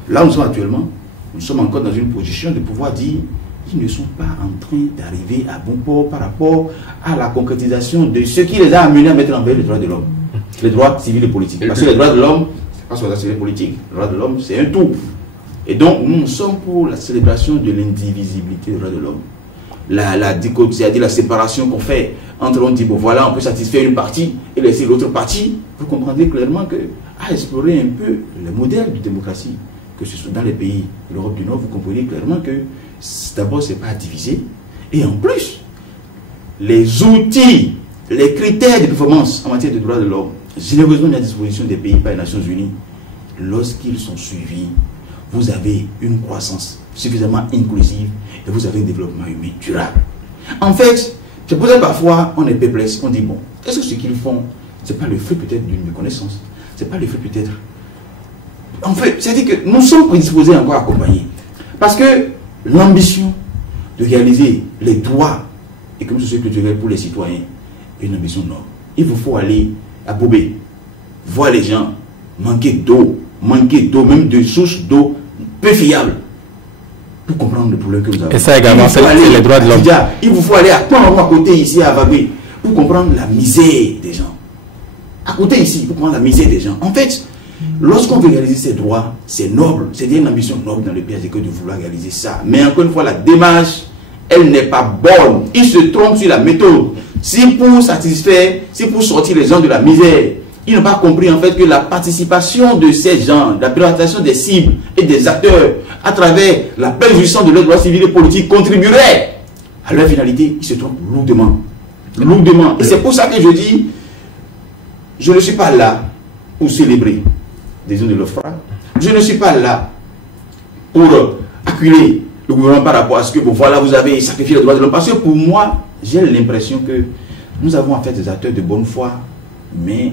Là où nous sommes actuellement, nous sommes encore dans une position de pouvoir dire, ils ne sont pas en train d'arriver à bon port par rapport à la concrétisation de ce qui les a amenés à mettre en veille les droits de l'homme, les droits civils et politiques. Parce que les droits de l'homme, pas sur la civile politique, le droit de l'homme, c'est un tout. Et donc, nous sommes pour la célébration de l'indivisibilité des droits de l'homme. C'est-à-dire la séparation qu'on fait entre, on dit, bon voilà, on peut satisfaire une partie et laisser l'autre partie. Vous comprendrez clairement que, à explorer un peu les modèles de démocratie, que ce soit dans les pays de l'Europe du Nord, vous comprenez clairement que, d'abord, c'est pas à diviser. Et en plus, les outils, les critères de performance en matière de droits de l'homme, généreusement mis à disposition des pays par les Nations Unies, lorsqu'ils sont suivis, vous avez une croissance suffisamment inclusive et vous avez un développement humain durable. En fait, c'est pour ça que parfois on est perplexe, on dit bon, est-ce que ce qu'ils font, c'est pas le fruit peut-être d'une méconnaissance, c'est pas le fruit peut-être. En fait, c'est-à-dire que nous sommes prédisposés encore à accompagner. Parce que l'ambition de réaliser les droits et comme société culturelle pour les citoyens est une ambition noble. Il vous faut aller à Bobé, voir les gens manquer d'eau, même de sources d'eau peu fiables, pour comprendre le problème que vous avez. Et ça également, c'est les droits de l'homme. Il vous faut aller à côté ici, à Vabé, pour comprendre la misère des gens. À côté ici, pour comprendre la misère des gens. En fait, lorsqu'on veut réaliser ces droits, c'est noble, c'est une ambition noble dans le pays que de vouloir réaliser ça. Mais encore une fois, la démarche, elle n'est pas bonne. Il se trompe sur la méthode. Si pour satisfaire, si pour sortir les gens de la misère, ils n'ont pas compris en fait que la participation de ces gens, la présentation des cibles et des acteurs à travers la pleine jouissance de leurs droits civils et politiques contribuerait à leur finalité, ils se trompent lourdement. Lourdement. Et c'est pour ça que je dis, je ne suis pas là pour célébrer des zones de l'OFRA. Je ne suis pas là pour acculer le gouvernement par rapport à ce que, bon, voilà, vous avez sacrifié les droits de l'homme. Parce que pour moi, j'ai l'impression que nous avons en fait des acteurs de bonne foi, mais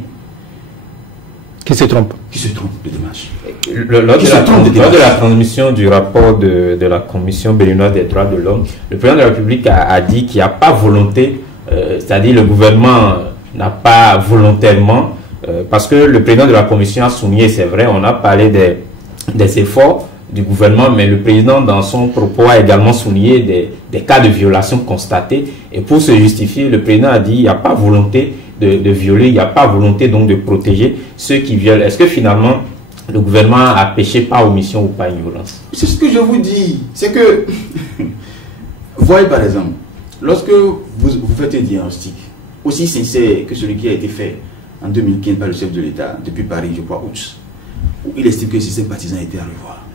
qui se trompent. Qui se trompent de démarche. Lors de la transmission du rapport de la Commission béninoise des droits de l'homme, le président de la République a dit qu'il n'y a pas volonté, c'est-à-dire le gouvernement n'a pas volontairement, parce que le président de la Commission a souligné, c'est vrai, on a parlé des efforts du gouvernement, mais le président dans son propos a également souligné des cas de violation constatés, et pour se justifier, le président a dit qu'il n'y a pas volonté de violer, il n'y a pas volonté donc de protéger ceux qui violent. Est-ce que finalement le gouvernement a péché par omission ou par ignorance? C'est ce que je vous dis, c'est que voyez par exemple, lorsque vous faites un diagnostic aussi sincère que celui qui a été fait en 2015 par le chef de l'État depuis Paris, je crois, août, où il estime que les sympathisants étaient à revoir.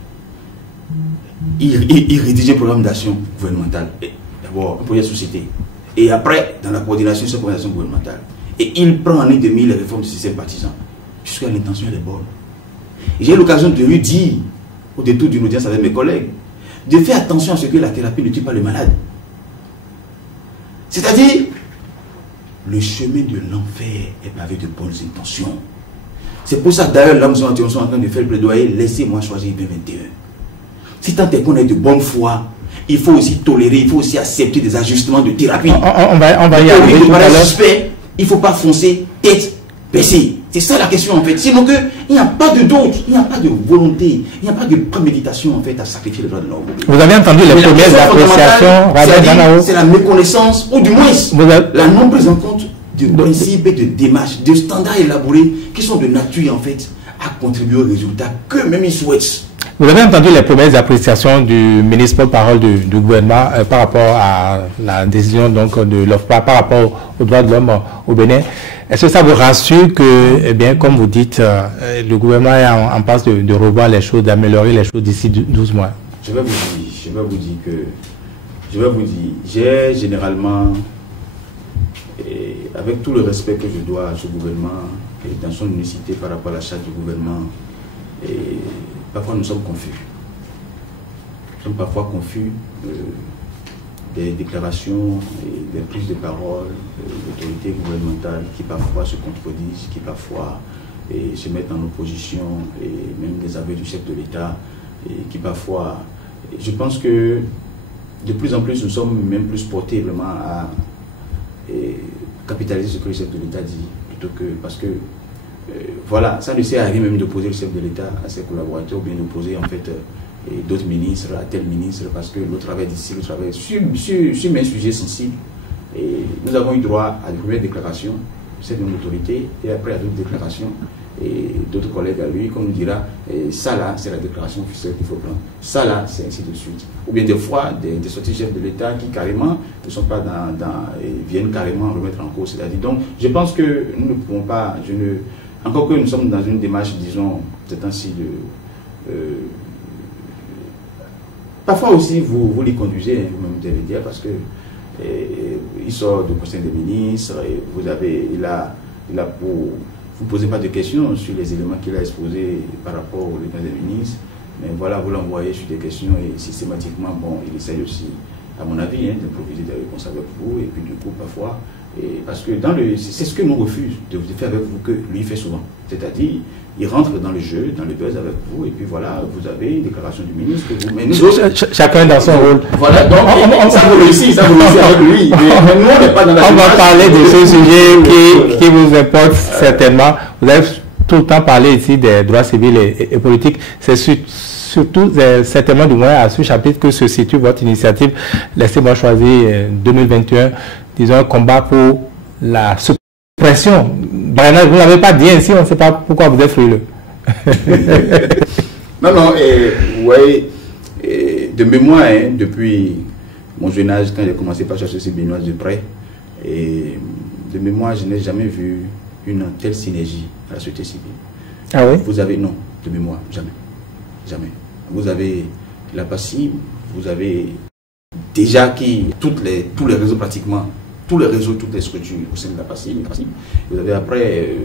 Il rédige un programme d'action gouvernementale, d'abord un projet de société, et après, dans la coordination de cette coordination gouvernementale, et il prend en ligne de mire les réformes de ses sympathisants, jusqu'à l'intention elle est bonne. J'ai eu l'occasion de lui dire, au détour d'une audience avec mes collègues, de faire attention à ce que la thérapie ne tue pas le malade. C'est-à-dire, le chemin de l'enfer est pavé de bonnes intentions. C'est pour ça d'ailleurs, là, nous sommes en train de faire le plaidoyer, laissez-moi choisir 2021. Si tant est qu'on est de bonne foi, il faut aussi tolérer, il faut aussi accepter des ajustements de thérapie. On va y arriver tout à l'heure. Il ne faut pas foncer tête baissée. C'est ça la question en fait. Sinon il n'y a pas de doute, il n'y a pas de volonté, il n'y a pas de préméditation en fait à sacrifier les droits de l'homme. Vous avez entendu les premières appréciations. C'est la méconnaissance, ou du moins la non prise en compte de principes et de démarches, de standards élaborés qui sont de nature en fait à contribuer aux résultats qu'eux-mêmes ils souhaitent. Vous avez entendu les premières appréciations du ministre porte-parole du gouvernement par rapport à la décision donc de l'OFPRA par rapport aux droits de l'homme au Bénin. Est-ce que ça vous rassure que, eh bien, comme vous dites, le gouvernement est en passe de revoir les choses, d'améliorer les choses d'ici 12 mois? Je vais vous dire, j'ai généralement, avec tout le respect que je dois à ce gouvernement et dans son unicité par rapport à la charte du gouvernement, parfois nous sommes confus. Nous sommes parfois confus des déclarations et des prises de parole d'autorités gouvernementales qui parfois se contredisent, qui parfois se mettent en opposition, et même des aveux du chef de l'État, qui parfois... Je pense que de plus en plus nous sommes même plus portés vraiment à capitaliser ce que le chef de l'État dit, plutôt que... Parce que voilà, ça ne sert à rien même d'opposer le chef de l'État à ses collaborateurs, ou bien d'opposer en fait d'autres ministres à tel ministre, parce que l'autre travail d'ici, l'autre travail sur mes sujets sensibles. Et nous avons eu droit à des premières déclarations de cette même autorité, et après à d'autres déclarations, et d'autres collègues à lui, qu'on nous dira, ça là, c'est la déclaration officielle qu'il faut prendre, ça là, c'est ainsi de suite. Ou bien des fois, des sorties chefs de l'État qui carrément ne sont pas viennent carrément remettre en cause. C'est-à-dire, donc, je pense que nous ne pouvons pas, encore que nous sommes dans une démarche, disons, c'est ainsi de... parfois aussi, vous les conduisez, hein, vous-même devez dire, parce que il sort du conseil des ministres, et il a pour... Vous ne posez pas de questions sur les éléments qu'il a exposés par rapport au conseil des ministres, mais voilà, vous l'envoyez sur des questions, et systématiquement, bon, il essaye aussi, à mon avis, hein, d'improviser des réponses avec vous, et puis du coup, parfois... parce que c'est ce que nous refuse de faire avec vous, que lui fait souvent. C'est-à-dire, il rentre dans le jeu, dans le buzz avec vous, et puis voilà, vous avez une déclaration du ministre. Chacun dans son rôle. Voilà, donc ça vous réussit avec lui. Mais nous, on n'est pas dans la On va parler de ce sujet qui vous importe certainement. Vous avez tout le temps parlé ici des droits civils et politiques. C'est surtout, certainement du moins à ce chapitre que se situe votre initiative. Laissez-moi choisir 2021. Disons, un combat pour la suppression. Bernard, vous ne l'avez pas dit ainsi, on ne sait pas pourquoi vous êtes frileux. Non, vous voyez, de mémoire, hein, depuis mon jeune âge, quand j'ai commencé par chercher ces béninoises de près, et de mémoire, je n'ai jamais vu une telle synergie à la société civile. Ah oui? Vous avez, non, de mémoire, jamais. Jamais. Vous avez la passive, vous avez déjà tous les réseaux pratiquement, tous les réseaux, toutes les structures au sein de la passive. Vous avez après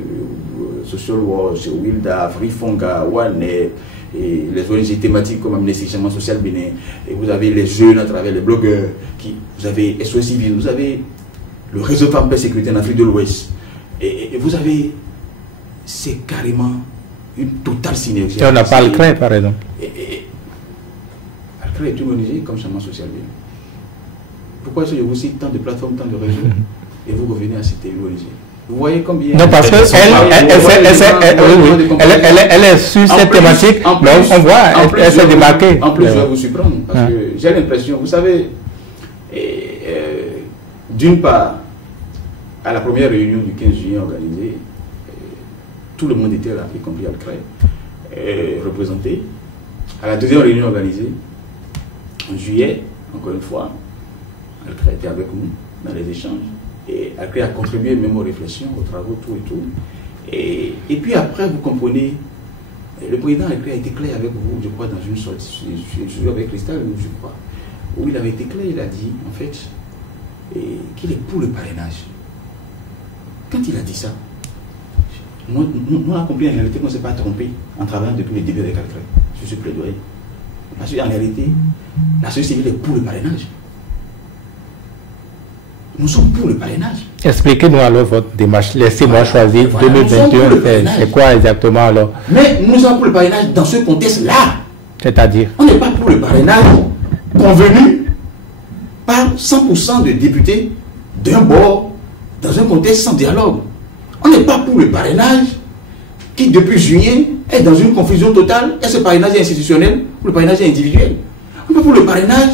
Social Watch, Wilda, Frifonga, One, et les ONG thématiques comme Amnesty Social Bénin, et vous avez les jeunes à travers les blogueurs, vous avez SOS Civil, vous avez le réseau Femmes Paix Sécurité en Afrique de l'Ouest. Et vous avez, c'est carrément une totale synergie. Et on n'a pas Alcré, par exemple. Alcré est une ONG comme Changement Social. Pourquoi est-ce que je vous cite tant de plateformes, tant de réseaux, et vous revenez à citer l'ONG? Vous voyez combien... Non, parce qu'elle est sur cette thématique, mais on voit, elle s'est démarquée. En plus, je vais vous surprendre, parce que j'ai l'impression, vous savez, d'une part, à la première réunion du 15 juillet organisée, tout le monde était là, y compris Alcré, représenté. À la deuxième réunion organisée, en juillet, encore une fois, Alcré était avec nous dans les échanges. Et Alcré a contribué même aux réflexions, aux travaux, tout et tout. Et puis après, vous comprenez, le président Alcré a été clair avec vous, je crois, dans une sorte, je suis avec Cristal, je crois, où il avait été clair, il a dit, en fait, qu'il est pour le parrainage. Quand il a dit ça, nous avons compris en réalité qu'on ne s'est pas trompé en travaillant depuis le début avec Alcré, sur ce plaidoyer. Parce qu'en réalité, la société civile est pour le parrainage. Nous sommes pour le parrainage. Expliquez-nous alors votre démarche. Laissez-moi choisir 2021. C'est quoi exactement alors? Mais nous sommes pour le parrainage dans ce contexte-là. C'est-à-dire? On n'est pas pour le parrainage convenu par 100% de députés d'un bord dans un contexte sans dialogue. On n'est pas pour le parrainage qui, depuis juillet, est dans une confusion totale. Est-ce que le parrainage est institutionnel ou le parrainage est individuel? On n'est pas pour le parrainage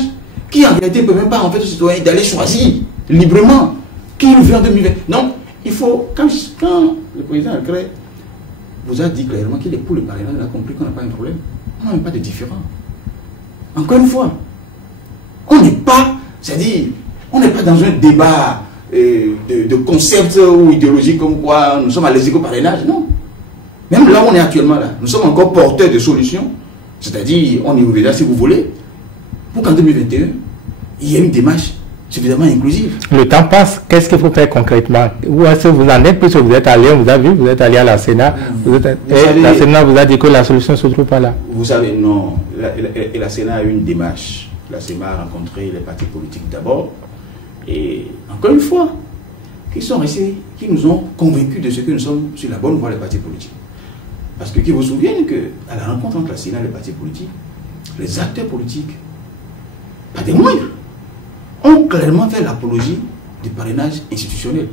qui, en réalité, ne peut même pas en fait aux citoyens d'aller choisir librement qui nous vient en 2020. Non, il faut, quand le président Alcré vous a dit clairement qu'il est pour le parrainage, il a compris qu'on n'a pas un problème. On n'a même pas de différent. Encore une fois, on n'est pas, c'est-à-dire, on n'est pas dans un débat de concepts ou idéologiques comme quoi nous sommes allergiques au parrainage, non. Même là où on est actuellement là, nous sommes encore porteurs de solutions, c'est-à-dire, on y reviendra si vous voulez, pour qu'en 2021, il y ait une démarche suffisamment inclusive. Le temps passe, qu'est-ce qu'il faut faire concrètement? Où est-ce que vous en êtes? Puisque vous êtes allé, vous avez vu, vous êtes allé à la Sénat, la Sénat vous a dit que la solution ne se trouve pas là. Vous savez, non, la Sénat a eu une démarche. La Sénat a rencontré les partis politiques d'abord, et encore une fois, qui sont restés, qui nous ont convaincus de ce que nous sommes sur la bonne voie, les partis politiques. Parce que, qui vous souviennent qu'à la rencontre entre la Sénat et les partis politiques, les acteurs politiques, pas des moindres, ont clairement fait l'apologie du parrainage institutionnel.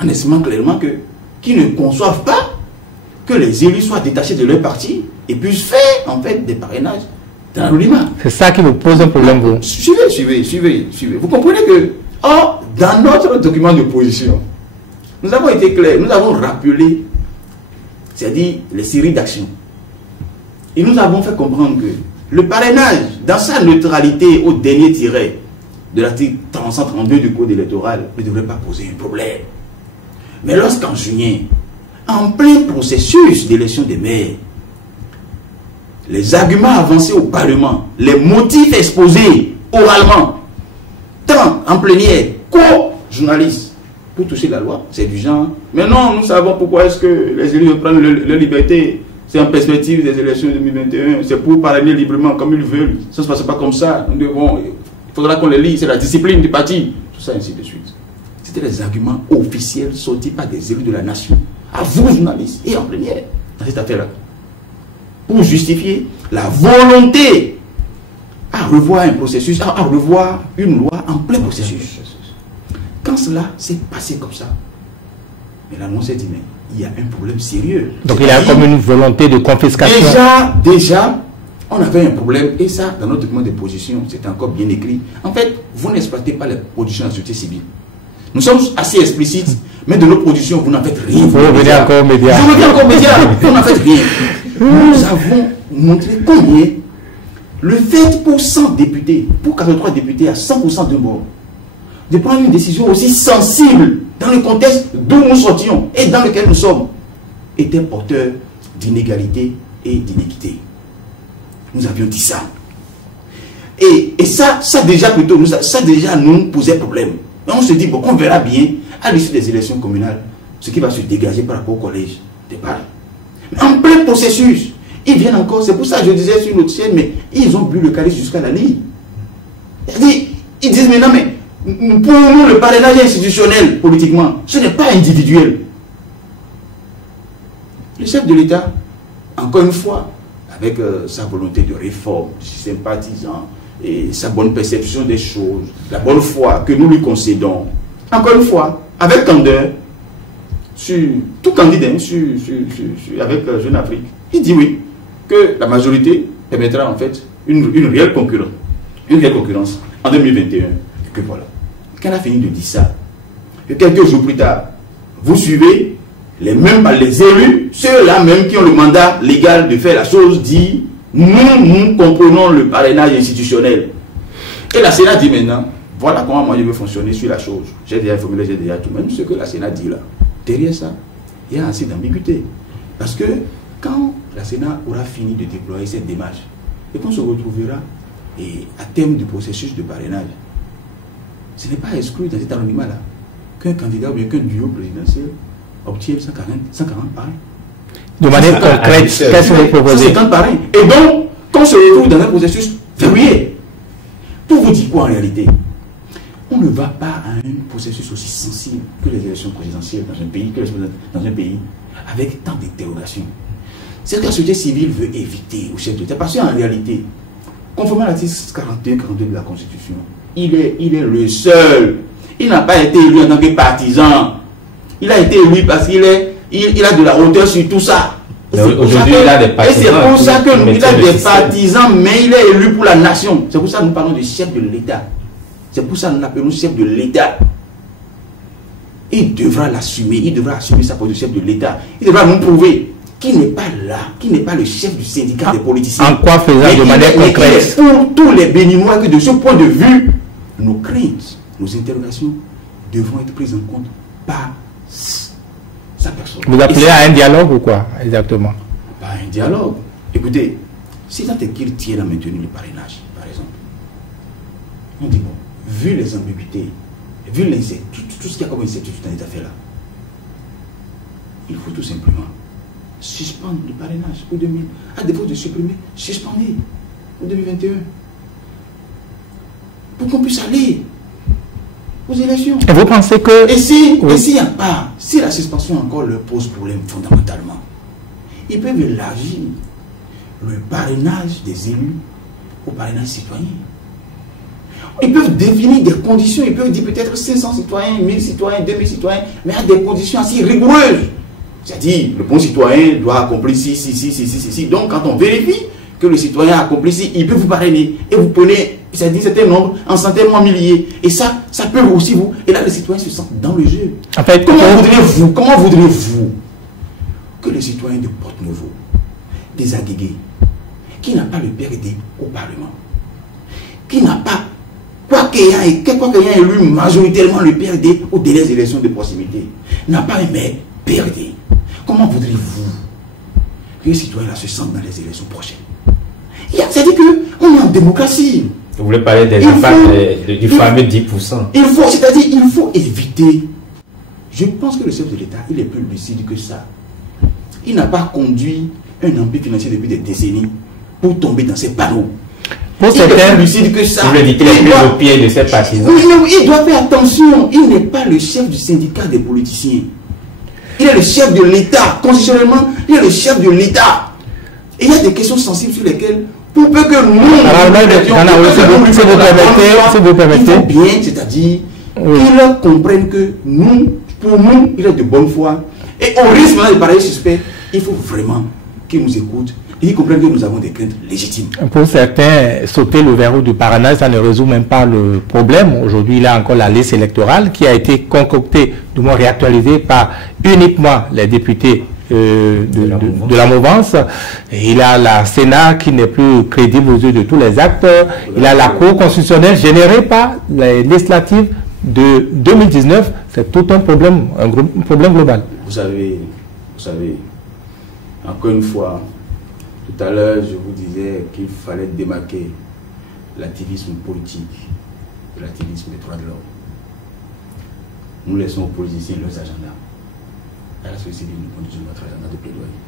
En estimant clairement qu'ils ne conçoivent pas que les élus soient détachés de leur parti et puissent faire en fait des parrainages dans l'anonymat. C'est ça qui vous pose un problème, vous. Suivez. Vous comprenez que, dans notre document de position, nous avons été clairs, nous avons rappelé, c'est-à-dire les séries d'actions. Et nous avons fait comprendre que le parrainage, dans sa neutralité au dernier tiret de l'article 332 du Code électoral, ne devrait pas poser un problème. Mais lorsqu'en juin, en plein processus d'élection des maires, les arguments avancés au Parlement, les motifs exposés oralement, tant en plénière qu'aux journalistes, pour toucher la loi, c'est du genre. Mais non, nous savons pourquoi est-ce que les élus prennent leur liberté. C'est en perspective des élections de 2021. C'est pour parrainer librement comme ils veulent. Ça ne se passe pas comme ça. Il faudra qu'on les lise. C'est la discipline du parti. Tout ça, ainsi de suite. C'était les arguments officiels sortis par des élus de la nation. À vous, journalistes, et en plénière, dans cette affaire-là. Pour justifier la volonté à revoir un processus, à revoir une loi en plein processus. Quand cela s'est passé comme ça, mais l'annonce est dit, mais il y a un problème sérieux. Donc il y a comme une volonté de confiscation. Déjà, on avait un problème, et ça, dans notre document de position, c'était encore bien écrit. En fait, vous n'exploitez pas les productions de la société civile. Nous sommes assez explicites, mais de nos productions, vous n'en faites rien. Vous revenez encore aux médias. Vous revenez encore aux médias, vous n'en faites rien. Nous avons montré combien le fait pour 100 députés, pour 43 députés à 100% de bord, de prendre une décision aussi sensible dans le contexte d'où nous sortions et dans lequel nous sommes, était porteur d'inégalité et d'inéquité. Nous avions dit ça. Et ça déjà plutôt, ça déjà nous posait problème. Et on se dit, bon, on verra bien à l'issue des élections communales ce qui va se dégager par rapport au collège des Paris. Mais en plein processus, ils viennent encore, c'est pour ça que je disais sur notre chaîne, mais ils ont bu le calice jusqu'à la ligne. Ils disent, mais non, mais Pour nous, le parrainage institutionnel, politiquement, ce n'est pas individuel. Le chef de l'État, encore une fois, avec sa volonté de réforme, sympathisant, et sa bonne perception des choses, la bonne foi que nous lui concédons, encore une fois, avec candeur, sur tout candidat, avec Jeune Afrique, il dit oui, que la majorité permettra en fait une réelle concurrence en 2021. Et que voilà. Quand on a fini de dire ça, et quelques jours plus tard, vous suivez les élus, ceux-là même qui ont le mandat légal de faire la chose, dit nous comprenons le parrainage institutionnel. Et la Sénat dit maintenant, voilà comment moi je veux fonctionner sur la chose. J'ai déjà formulé, j'ai déjà tout, même ce que la Sénat dit là. Derrière ça, il y a assez d'ambiguïté. Parce que quand la Sénat aura fini de déployer cette démarche, et qu'on se retrouvera à terme du processus de parrainage, ce n'est pas exclu dans cet anonymat-là qu'un candidat ou bien qu'un duo présidentiel obtienne 140 parrains. De manière concrète, qu'est-ce que vous proposez? 150 parrains. Et donc, quand on se retrouve dans un processus verrouillé, pour vous dire quoi en réalité? On ne va pas à un processus aussi sensible que les élections présidentielles dans un pays, avec tant d'interrogations. C'est ce que la société civile veut éviter au chef de l'État. Parce qu'en réalité, conformément à l'article 41-42 de la Constitution, il est le seul. Il n'a pas été élu en tant que partisan. Il a été élu parce qu'il a de la hauteur sur tout ça. Aujourd'hui, il a des partisans. Et c'est pour ça qu'il a des partisans, mais il est élu pour la nation. C'est pour ça que nous parlons de chef de l'État. C'est pour ça que nous l'appelons chef de l'État. Il devra l'assumer. Il devra assumer sa position de chef de l'État. Il devra nous prouver qu'il n'est pas là, qu'il n'est pas le chef du syndicat des politiciens. En quoi faisant de manière concrète? Pour tous les Béninois, que de ce point de vue, nos craintes, nos interrogations devront être prises en compte par sa personne. Vous appelez à un dialogue ou quoi exactement? Pas un dialogue. Écoutez, si tant est qu'il tient à maintenir le parrainage, par exemple, on dit bon, vu les ambiguïtés, vu tout ce qu'il y a comme incertitude dans cette affaire-là, il faut tout simplement suspendre le parrainage pour 2000. À défaut de supprimer, suspendez pour 2021. Pour qu'on puisse aller aux élections. Et vous pensez que... Et s'il n'y a pas, si la suspension encore leur pose problème fondamentalement, ils peuvent élargir le parrainage des élus au parrainage citoyen. Ils peuvent définir des conditions, ils peuvent dire peut-être 500 citoyens, 1000 citoyens, 2000 citoyens, mais à des conditions assez rigoureuses. C'est-à-dire, le bon citoyen doit accomplir ci. Donc, quand on vérifie que le citoyen a accompli ci, il peut vous parrainer. Et vous prenez, c'est-à-dire, certain nombre, en centaines, en milliers. Et ça peut aussi vous. Et là, les citoyens se sentent dans le jeu. En fait, comment voudriez-vous que les citoyens de Porte-Nouveau, des Aguégués, qui n'a pas le PRD au Parlement, qui n'a pas, quoi qu'il y ait élu majoritairement le PRD aux dernières élections de proximité, n'a pas un maire PRD, comment voudriez-vous que les citoyens se sentent dans les élections prochaines? C'est-à-dire qu'on est en démocratie. Vous voulez parler des impacts du fameux 10%. Il faut éviter. Je pense que le chef de l'État, il est plus lucide que ça. Il n'a pas conduit un empire financier depuis des décennies pour tomber dans ces panneaux. Pour certains, plus lucide que ça. Vous le dites, il est plus au pied de ses partisans. Oui, il doit faire attention. Il n'est pas le chef du syndicat des politiciens. Il est le chef de l'État. Constitutionnellement, il est le chef de l'État. Et il y a des questions sensibles sur lesquelles, pour peu que nous, si vous permettez, il faut bien, c'est-à-dire qu'ils comprennent que pour nous, il est de bonne foi. Et au risque de pareils suspects, il faut vraiment qu'ils nous écoutent et qu'ils comprennent que nous avons des craintes légitimes. Pour certains, sauter le verrou du parrainage, ça ne résout même pas le problème. Aujourd'hui, il y a encore la liste électorale qui a été concoctée, du moins réactualisée par uniquement les députés de la mouvance. Et il a la Sénat qui n'est plus crédible aux yeux de tous les acteurs. Il a la Cour constitutionnelle générée par les législatives de 2019. C'est tout un problème global. Vous savez, encore une fois, tout à l'heure, je vous disais qu'il fallait démarquer l'activisme politique de l'activisme des droits de l'homme. Nous laissons aux politiciens leurs agendas. À la société civile, nous conduisons notre agenda de plaidoyer.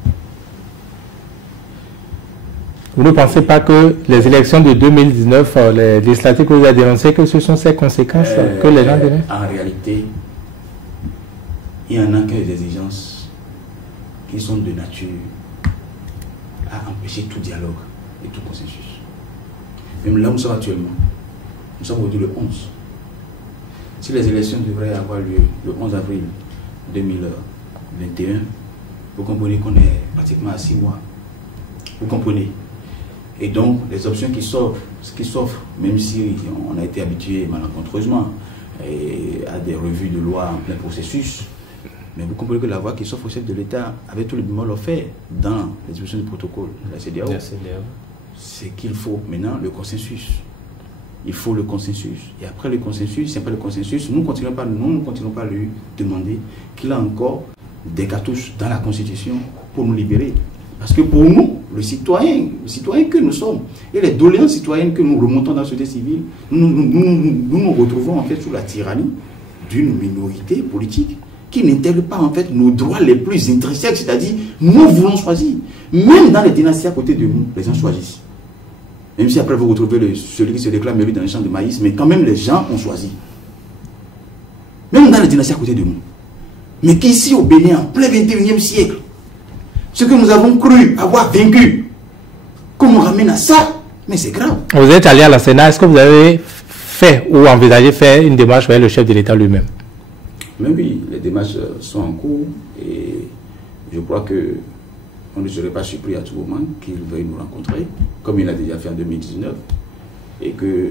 Vous ne pensez pas que les élections de 2019, les législatives que vous avez dénoncées, que ce sont ces conséquences que les gens dénoncent? En réalité, il n'y en a que des exigences qui sont de nature à empêcher tout dialogue et tout consensus. Même là où nous sommes actuellement, nous sommes aujourd'hui le 11. Si les élections devraient avoir lieu le 11 avril 2021, vous comprenez qu'on est pratiquement à 6 mois. Vous comprenez? Et donc, les options qui s'offrent, même si on a été habitué malencontreusement à des revues de loi en plein processus, mais vous comprenez que la voie qui s'offre au chef de l'État, avec tous les bémols offerts dans l'exécution du protocole de la CEDEAO, c'est qu'il faut maintenant le consensus. Il faut le consensus. Et après le consensus, c'est pas le consensus, nous ne continuons pas à lui demander qu'il a encore des cartouches dans la Constitution pour nous libérer. Parce que pour nous, le citoyen que nous sommes, et les doléances citoyennes que nous remontons dans la société civile, nous retrouvons en fait sous la tyrannie d'une minorité politique qui n'intègre pas en fait nos droits les plus intrinsèques, c'est-à-dire nous voulons choisir. Même dans les dynasties à côté de nous, les gens choisissent. Même si après vous retrouvez celui qui se déclare élu dans les champs de maïs, mais quand même les gens ont choisi. Même dans les dynasties à côté de nous. Mais qu'ici au Bénin, en plein 21e siècle, ce que nous avons cru avoir vaincu, qu'on nous ramène à ça, mais c'est grave. Vous êtes allé à la Sénat, est-ce que vous avez fait ou envisagé faire une démarche vers le chef de l'État lui-même? Mais oui, les démarches sont en cours et je crois que on ne serait pas surpris à tout moment qu'il veuille nous rencontrer, comme il l'a déjà fait en 2019, et que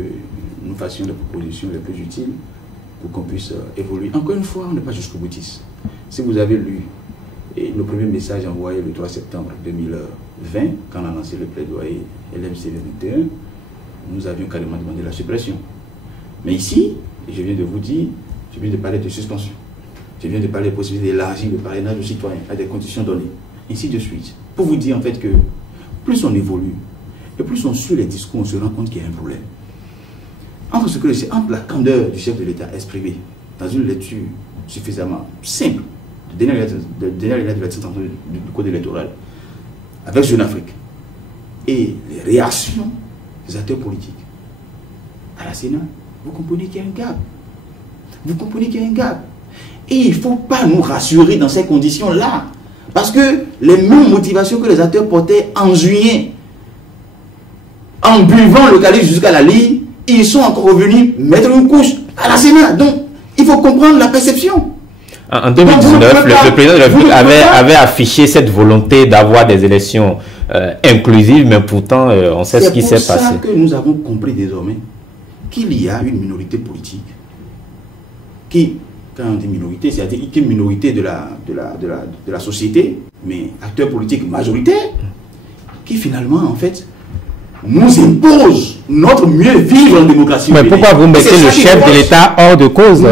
nous fassions les propositions les plus utiles pour qu'on puisse évoluer. Encore une fois, on n'est pas jusqu'au boutiste. Si vous avez lu nos premiers messages envoyés le 3 septembre 2020, quand on a lancé le plaidoyer LMC 21, nous avions carrément demandé la suppression. Mais ici, je viens de vous dire, je viens de parler de suspension. Je viens de parler de la possibilité d'élargir le parrainage aux citoyens à des conditions données. Ainsi de suite. Pour vous dire en fait que plus on évolue et plus on suit les discours, on se rend compte qu'il y a un problème. Entre la candeur du chef de l'État exprimée dans une lecture suffisamment simple de dernière lettre de l'article 32 du code électoral avec Jeune Afrique et les réactions des acteurs politiques à la Sénat, vous comprenez qu'il y a un gap. Vous comprenez qu'il y a un gap. Et il ne faut pas nous rassurer dans ces conditions-là. Parce que les mêmes motivations que les acteurs portaient en juillet, en buvant le calice jusqu'à la lie, ils sont encore revenus mettre une couche à la Sénat. Donc, il faut comprendre la perception. En 2019, le président de la République avait affiché cette volonté d'avoir des élections inclusives, mais pourtant, on sait ce qui s'est passé. C'est pour ça que nous avons compris désormais qu'il y a une minorité politique qui, quand on dit minorité, c'est-à-dire une minorité de la société, mais acteurs politiques majoritaires, qui finalement, en fait, nous impose notre mieux vivre en démocratie. Mais pourquoi vous mettez le chef de l'État hors de cause?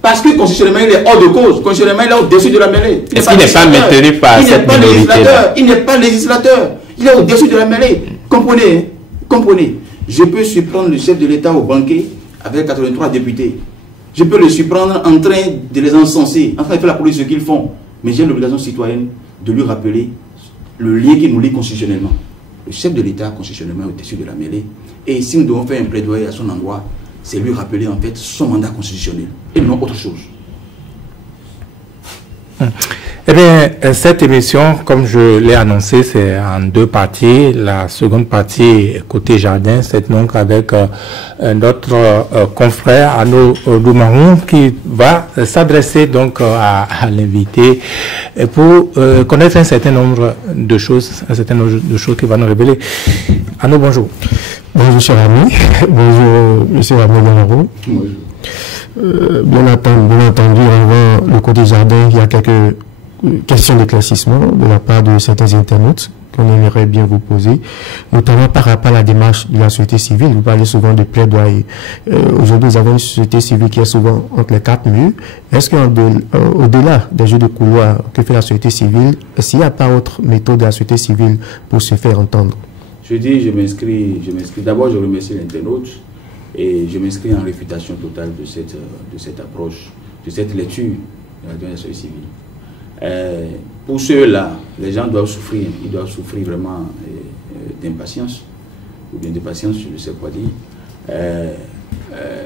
Parce que constitutionnellement, il est hors de cause. Constitutionnellement, il est au-dessus de la mêlée. Est-ce qu'il n'est pas maintenu par cette minorité? Il n'est pas législateur. Il est au-dessus de la mêlée. Comprenez, comprenez. Je peux surprendre le chef de l'État au banquet avec 83 députés. Je peux le surprendre en train de les encenser. Enfin, il fait la police ce qu'ils font. Mais j'ai l'obligation citoyenne de lui rappeler le lien qui nous lie constitutionnellement. Le chef de l'État, constitutionnellement, est au-dessus de la mêlée. Et si nous devons faire un plaidoyer à son endroit, c'est lui rappeler en fait son mandat constitutionnel et non autre chose. Eh bien, cette émission, comme je l'ai annoncé, c'est en deux parties. La seconde partie, côté jardin, c'est donc avec notre confrère Arnaud Doumarou qui va s'adresser donc à l'invité pour connaître un certain nombre de choses, qu'il va nous révéler. Arnaud, bonjour. Bonjour, cher ami. Bonjour, monsieur Arnaud Doumarou. Bien entendu, avant le côté jardin, il y a quelques questions d'éclaircissement de la part de certains internautes qu'on aimerait bien vous poser, notamment par rapport à la démarche de la société civile. Vous parlez souvent de plaidoyer. Aujourd'hui, nous avons une société civile qui est souvent entre les quatre murs. Est-ce qu'au-delà des jeux de couloir que fait la société civile, s'il n'y a pas autre méthode de la société civile pour se faire entendre? Je dis, je m'inscris. D'abord, je remercie l'internaute et je m'inscris en réfutation totale de cette approche, de cette lecture de la société civile. Pour ceux-là, les gens doivent souffrir, ils doivent souffrir vraiment d'impatience, ou bien de patience, je ne sais quoi dire,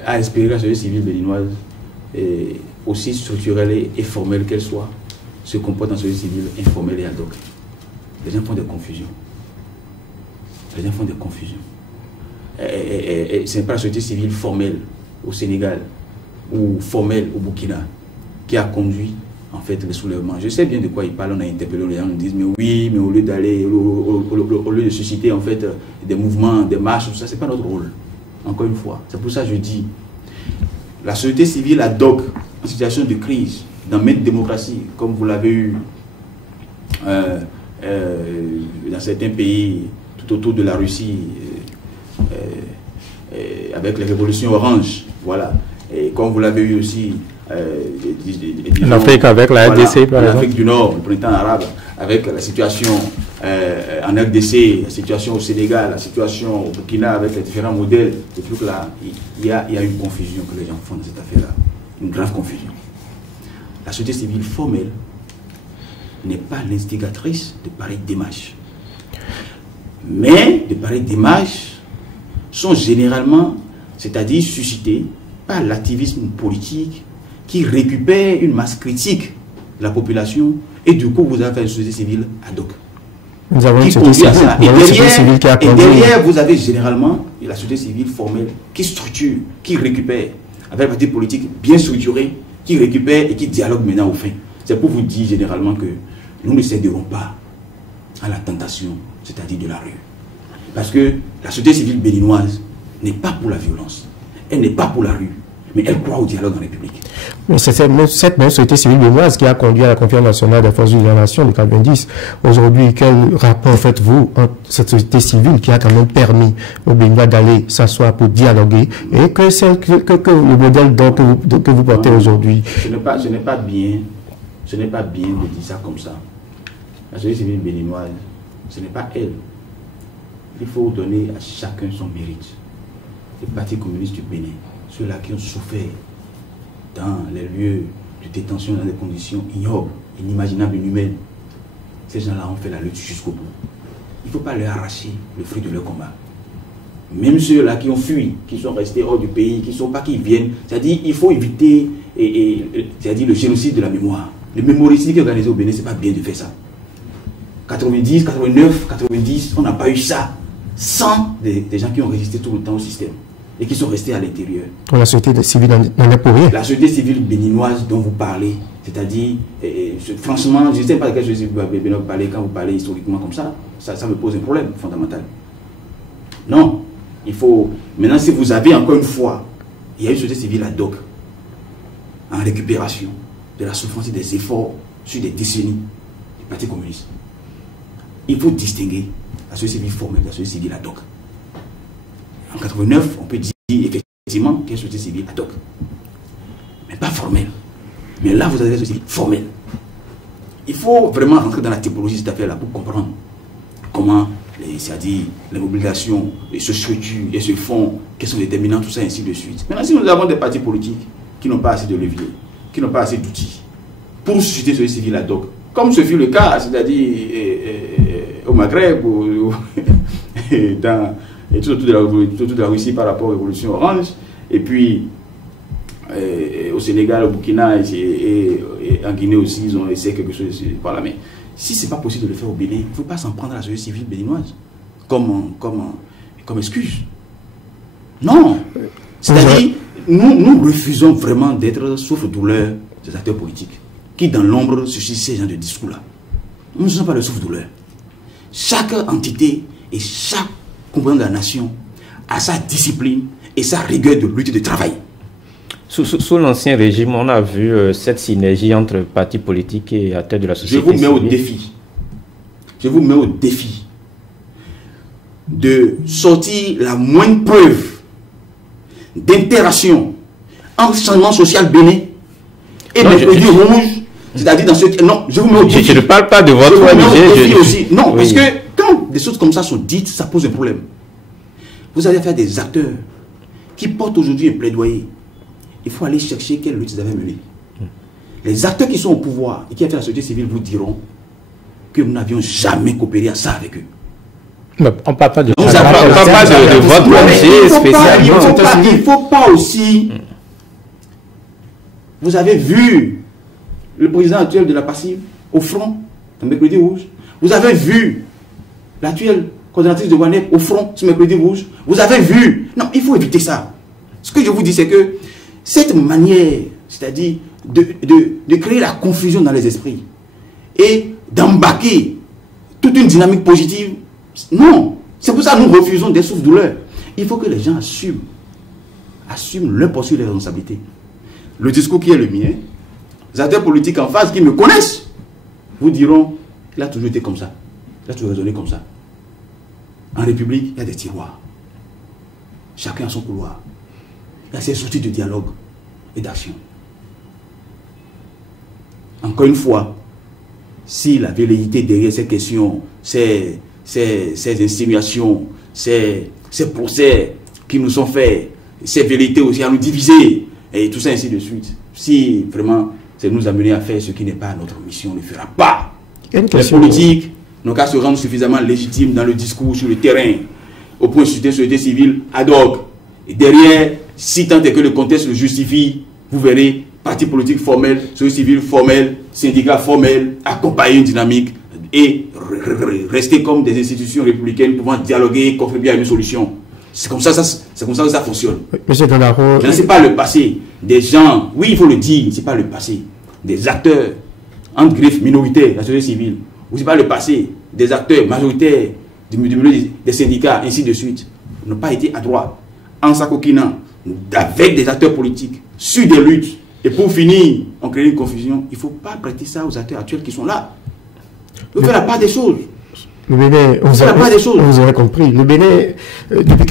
à espérer que la société civile béninoise, aussi structurelle et formelle qu'elle soit, se comporte en société civile informelle et ad hoc. Les gens font des confusions. Les gens font des confusions. Ce n'est pas la société civile formelle au Sénégal ou formelle au Burkina qui a conduit en fait le soulèvement. Je sais bien de quoi ils parlent, on a interpellé les gens, on dit mais oui, mais au lieu d'aller, au lieu de susciter en fait des mouvements, des marches, tout ça, c'est pas notre rôle. Encore une fois, c'est pour ça que je dis, la société civile ad hoc en situation de crise, dans maintes démocraties, comme vous l'avez eu dans certains pays, tout autour de la Russie, avec les révolutions oranges, voilà, et comme vous l'avez eu aussi en Afrique avec la RDC, par exemple. En Afrique du Nord, le printemps arabe, avec la situation en RDC, la situation au Sénégal, la situation au Burkina, avec les différents modèles, et tout là, il y a une confusion que les gens font dans cette affaire-là, une grave confusion. La société civile formelle n'est pas l'instigatrice de pareilles démarches. Mais de pareilles démarches sont généralement, c'est-à-dire suscitées par l'activisme politique qui récupère une masse critique de la population et du coup vous avez une société civile ad hoc. Nous avons une société civile qui a et derrière vous avez généralement la société civile formelle qui structure, qui récupère, avec un parti politique bien structuré, qui récupère et qui dialogue maintenant au fin. C'est pour vous dire généralement que nous ne céderons pas à la tentation, c'est-à-dire de la rue. Parce que la société civile béninoise n'est pas pour la violence, elle n'est pas pour la rue, mais elle croit au dialogue en République. C'est cette même société civile béninoise qui a conduit à la conférence nationale des forces de la nation de 90. Aujourd'hui, quel rapport faites-vous entre cette société civile qui a quand même permis aux Béninois d'aller s'asseoir pour dialoguer et que le modèle que vous portez aujourd'hui? Ce n'est pas bien de dire ça comme ça. La société civile béninoise, ce n'est pas elle. Il faut donner à chacun son mérite. Les partis communistes du Bénin, ceux-là qui ont souffert dans les lieux de détention dans des conditions ignobles, inimaginables, inhumaines, ces gens-là ont fait la lutte jusqu'au bout. Il ne faut pas leur arracher le fruit de leur combat. Même ceux-là qui ont fui, qui sont restés hors du pays, qui ne sont pas qui viennent, c'est-à-dire il faut éviter c'est-à-dire le génocide de la mémoire. Le mémoricide qui est organisé au Bénin, ce n'est pas bien de faire ça. 90, 89, 90, on n'a pas eu ça sans des gens qui ont résisté tout le temps au système et qui sont restés à l'intérieur. La société civile n'en est pour rien. La société civile béninoise dont vous parlez, c'est-à-dire, franchement, je ne sais pas de quelle société béninoise vous parlez quand vous parlez historiquement comme ça me pose un problème fondamental. Non, il faut... Maintenant, si vous avez encore une fois, il y a une société civile ad hoc, en récupération de la souffrance et des efforts sur des décennies du Parti communiste. Il faut distinguer la société civile formelle de la société civile ad hoc. En 89, on peut dire effectivement qu'il y a une société civile ad hoc, mais pas formelle. Mais là, vous avez la société civile formelle. Il faut vraiment rentrer dans la typologie de cette affaire-là pour comprendre comment, c'est-à-dire les mobilisations, se structurent et se font, quels sont les déterminants, tout ça, ainsi de suite. Maintenant, si nous avons des partis politiques qui n'ont pas assez de leviers, qui n'ont pas assez d'outils pour susciter une société civile ad hoc, comme ce fut le cas, c'est-à-dire au Maghreb, tout autour de la Russie par rapport aux révolutions orange, et puis au Sénégal, au Burkina et en Guinée aussi, ils ont essayé quelque chose par là. Mais si ce n'est pas possible de le faire au Bénin, il ne faut pas s'en prendre à la société civile béninoise comme excuse. Non. C'est-à-dire, nous refusons vraiment d'être souffre-douleur des acteurs politiques qui, dans l'ombre, suscitent ces gens de discours-là. Nous ne sommes pas le souffre-douleur. Chaque entité et chaque composant de la nation a sa discipline et sa rigueur de lutte et de travail. Sous l'ancien régime, on a vu cette synergie entre partis politiques et acteurs de la société civile. Je vous mets au défi de sortir la moindre preuve d'interaction entre changement social bénin et les produits rouges, c'est-à-dire dans ce qui... Non, je vous mets au défi. Je ne parle pas de votre ONG. Aussi. Non, oui. Parce que quand des choses comme ça sont dites, ça pose un problème. Vous allez faire des acteurs qui portent aujourd'hui un plaidoyer. Il faut aller chercher quelle lutte ils avaient menée. Les acteurs qui sont au pouvoir et qui ont fait la société civile vous diront que nous n'avions jamais coopéré à ça avec eux. Mais on ne parle pas de... On ne parle pas de votre projet spécialement. Il ne faut pas aussi... Vous avez vu le président actuel de la passive au front, le mercredi rouge. Vous avez vu l'actuelle coordonnatrice de WANEP au front, ce mercredi rouge. Vous avez vu... Non, il faut éviter ça. Ce que je vous dis, c'est que cette manière, c'est-à-dire de créer la confusion dans les esprits et d'embarquer toute une dynamique positive, non. C'est pour ça que nous refusons des souffres-douleurs. Il faut que les gens assument leur posture et leurs responsabilités. Le discours qui est le mien, les acteurs politiques en face qui me connaissent vous diront, il a toujours été comme ça. Il a toujours raisonné comme ça. En République, il y a des tiroirs. Chacun a son couloir. Il y a ses outils de dialogue et d'action. Encore une fois, si la velléité derrière ces questions, ces insinuations, ces procès qui nous sont faits, ces velléités aussi à nous diviser, et tout ça ainsi de suite, si vraiment c'est nous amener à faire ce qui n'est pas notre mission, on ne le fera pas. Les politiques n'ont qu'à se rendre suffisamment légitimes dans le discours sur le terrain, au point de susciter société civile ad hoc. Et derrière, si tant est que le contexte le justifie, vous verrez, partis politiques formels, société civile formelle, syndicats formels, accompagner une dynamique et rester comme des institutions républicaines pouvant dialoguer et contribuer à une solution. C'est comme ça que ça fonctionne. Monsieur Danaro, ce n'est pas le passé. Des gens, oui, il faut le dire, ce n'est pas le passé. Des acteurs, entre griffes, minoritaires, la société civile, ou ce n'est pas le passé. Des acteurs majoritaires, du milieu des syndicats, ainsi de suite, n'ont pas été adroits en s'acoquinant avec des acteurs politiques sur des luttes. Et pour finir, on crée une confusion. Il ne faut pas prêter ça aux acteurs actuels qui sont là. Il faut faire la part des choses. Le Bénin, vous avez compris. Le Bénin, depuis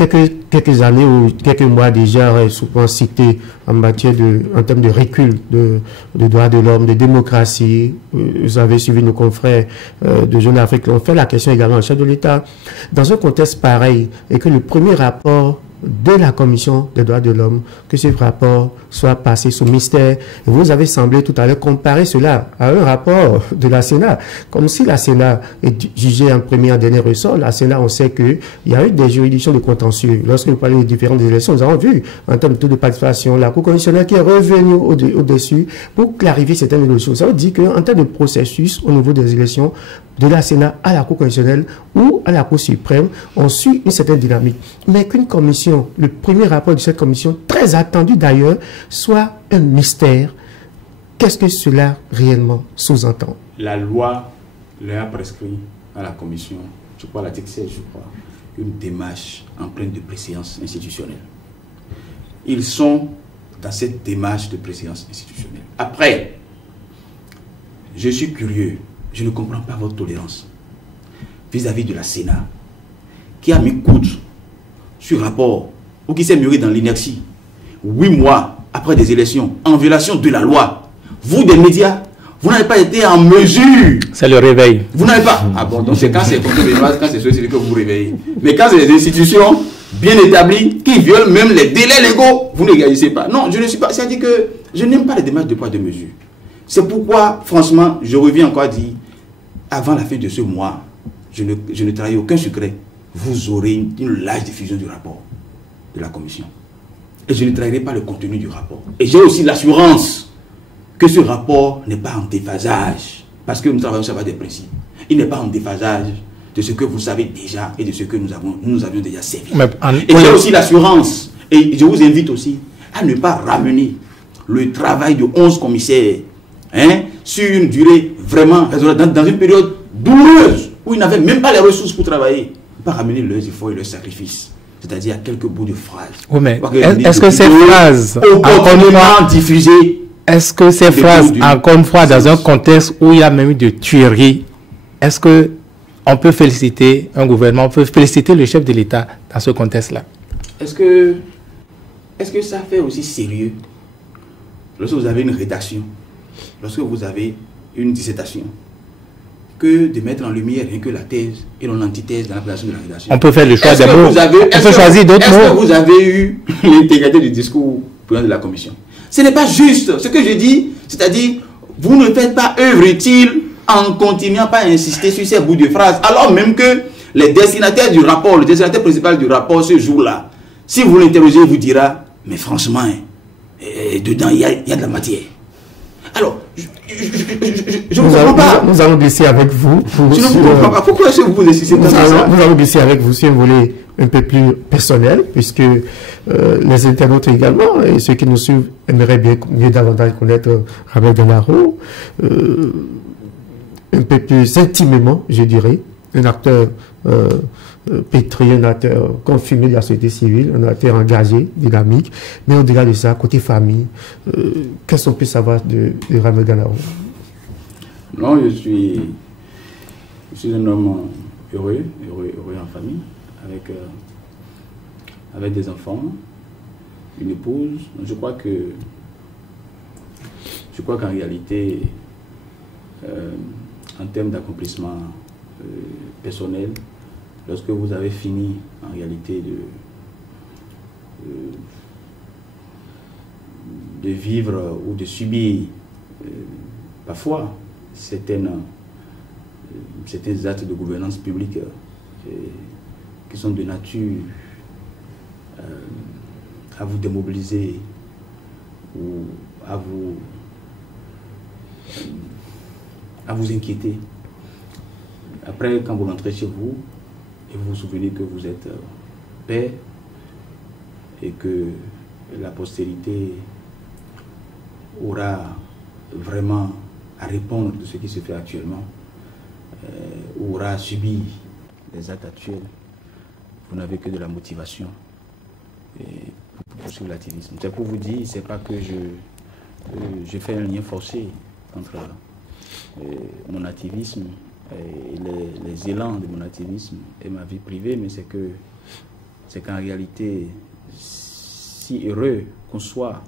quelques années ou quelques mois déjà, est souvent cité en termes de recul de droits de l'homme, de démocratie. Vous avez suivi nos confrères de Jeune Afrique qui ont fait la question également au chef de l'État. Dans un contexte pareil, et que le premier rapport de la Commission des droits de l'homme, que ce rapport soit passé sous mystère. Et vous avez semblé tout à l'heure comparer cela à un rapport de la Sénat, comme si la Sénat est jugée en premier et en dernier ressort. La Sénat, on sait qu'il y a eu des juridictions de contentieux. Lorsque nous parlons des différentes élections, nous avons vu, en termes de taux de participation, la Cour constitutionnelle qui est revenue au-dessus pour clarifier certaines choses. Ça veut dire qu'en termes de processus au niveau des élections, de la Sénat à la Cour constitutionnelle ou à la Cour suprême, on suit une certaine dynamique. Mais qu'une commission, le premier rapport de cette commission, très attendu d'ailleurs, soit un mystère, qu'est-ce que cela réellement sous-entend? La loi leur a prescrit à la commission, je crois l'article 16, une démarche empreinte de préséance institutionnelle. Ils sont dans cette démarche de préséance institutionnelle. Après, je suis curieux. Je ne comprends pas votre tolérance vis-à-vis de la Sénat qui a mis coude sur rapport ou qui s'est muré dans l'inertie 8 mois après des élections en violation de la loi. Vous, des médias, vous n'avez pas été en mesure. C'est le réveil. Vous n'avez pas. Ah bon, donc c'est quand c'est contre les lois, quand c'est celui que vous vous réveillez. Mais quand c'est des institutions bien établies qui violent même les délais légaux, vous ne réagissez pas. Non, je ne suis pas. C'est-à-dire que je n'aime pas les démarches de poids de mesure. C'est pourquoi, franchement, je reviens encore à dire, avant la fin de ce mois, je ne trahis aucun secret. Vous aurez une large diffusion du rapport de la commission. Et je ne trahirai pas le contenu du rapport. Et j'ai aussi l'assurance que ce rapport n'est pas en déphasage. Parce que nous travaillons sur des principes. Il n'est pas en déphasage de ce que vous savez déjà et de ce que nous avions déjà servi. Et j'ai aussi l'assurance, et je vous invite aussi à ne pas ramener le travail de 11 commissaires sur une durée vraiment raisonnable, dans une période douloureuse où ils n'avaient même pas les ressources pour travailler. Pas ramener leurs efforts et leurs sacrifices. C'est-à-dire à quelques bouts de phrases. Oui, mais est-ce que ces phrases, diffusées, est-ce que ces phrases, encore une fois, dans un contexte où il y a même eu de tueries, est-ce que on peut féliciter un gouvernement, on peut féliciter le chef de l'État dans ce contexte-là? Est-ce que ça fait aussi sérieux lorsque vous avez une rédaction, lorsque vous avez une dissertation, que de mettre en lumière rien que la thèse et non l'antithèse dans la présentation de la rédaction? On peut faire le choix des mots. On peut choisir d'autres mots. Est-ce que vous avez eu l'intégralité du discours de la commission? Ce n'est pas juste. Ce que je dis, c'est-à-dire, vous ne faites pas œuvre utile en continuant pas à insister sur ces bouts de phrases, alors même que Les destinataires du rapport, le destinataire principal du rapport ce jour-là, si vous l'interrogez, il vous dira, mais franchement, dedans, il y a de la matière. Alors, je ne comprends pas. Nous allons glisser avec vous. Je ne comprends pas. Pourquoi est-ce que vous insistez dans ça? Nous allons glisser avec vous sur un volet un peu plus personnel, puisque les internautes également, et ceux qui nous suivent, aimeraient bien mieux davantage connaître Ramel Ganaro, un peu plus intimement, je dirais, un acteur pétri, un acteur confirmé de la société civile, un acteur engagé, dynamique, mais au-delà de ça, côté famille, qu'est-ce qu'on peut savoir de Ramel Ganaro? Non, je suis un homme heureux en famille, avec des enfants, une épouse. Je crois qu'en réalité, en termes d'accomplissement personnel, lorsque vous avez fini en réalité de vivre ou de subir parfois certains actes de gouvernance publique qui sont de nature à vous démobiliser ou à vous inquiéter. Après, quand vous rentrez chez vous et vous vous souvenez que vous êtes père et que la postérité aura vraiment à répondre de ce qui se fait actuellement, aura à subir les actes actuels, vous n'avez que de la motivation pour poursuivre l'activisme. C'est pour vous dire, c'est pas que je fais un lien forcé entre mon activisme et les élans de mon activisme et ma vie privée, mais c'est qu'en réalité, si heureux qu'on soit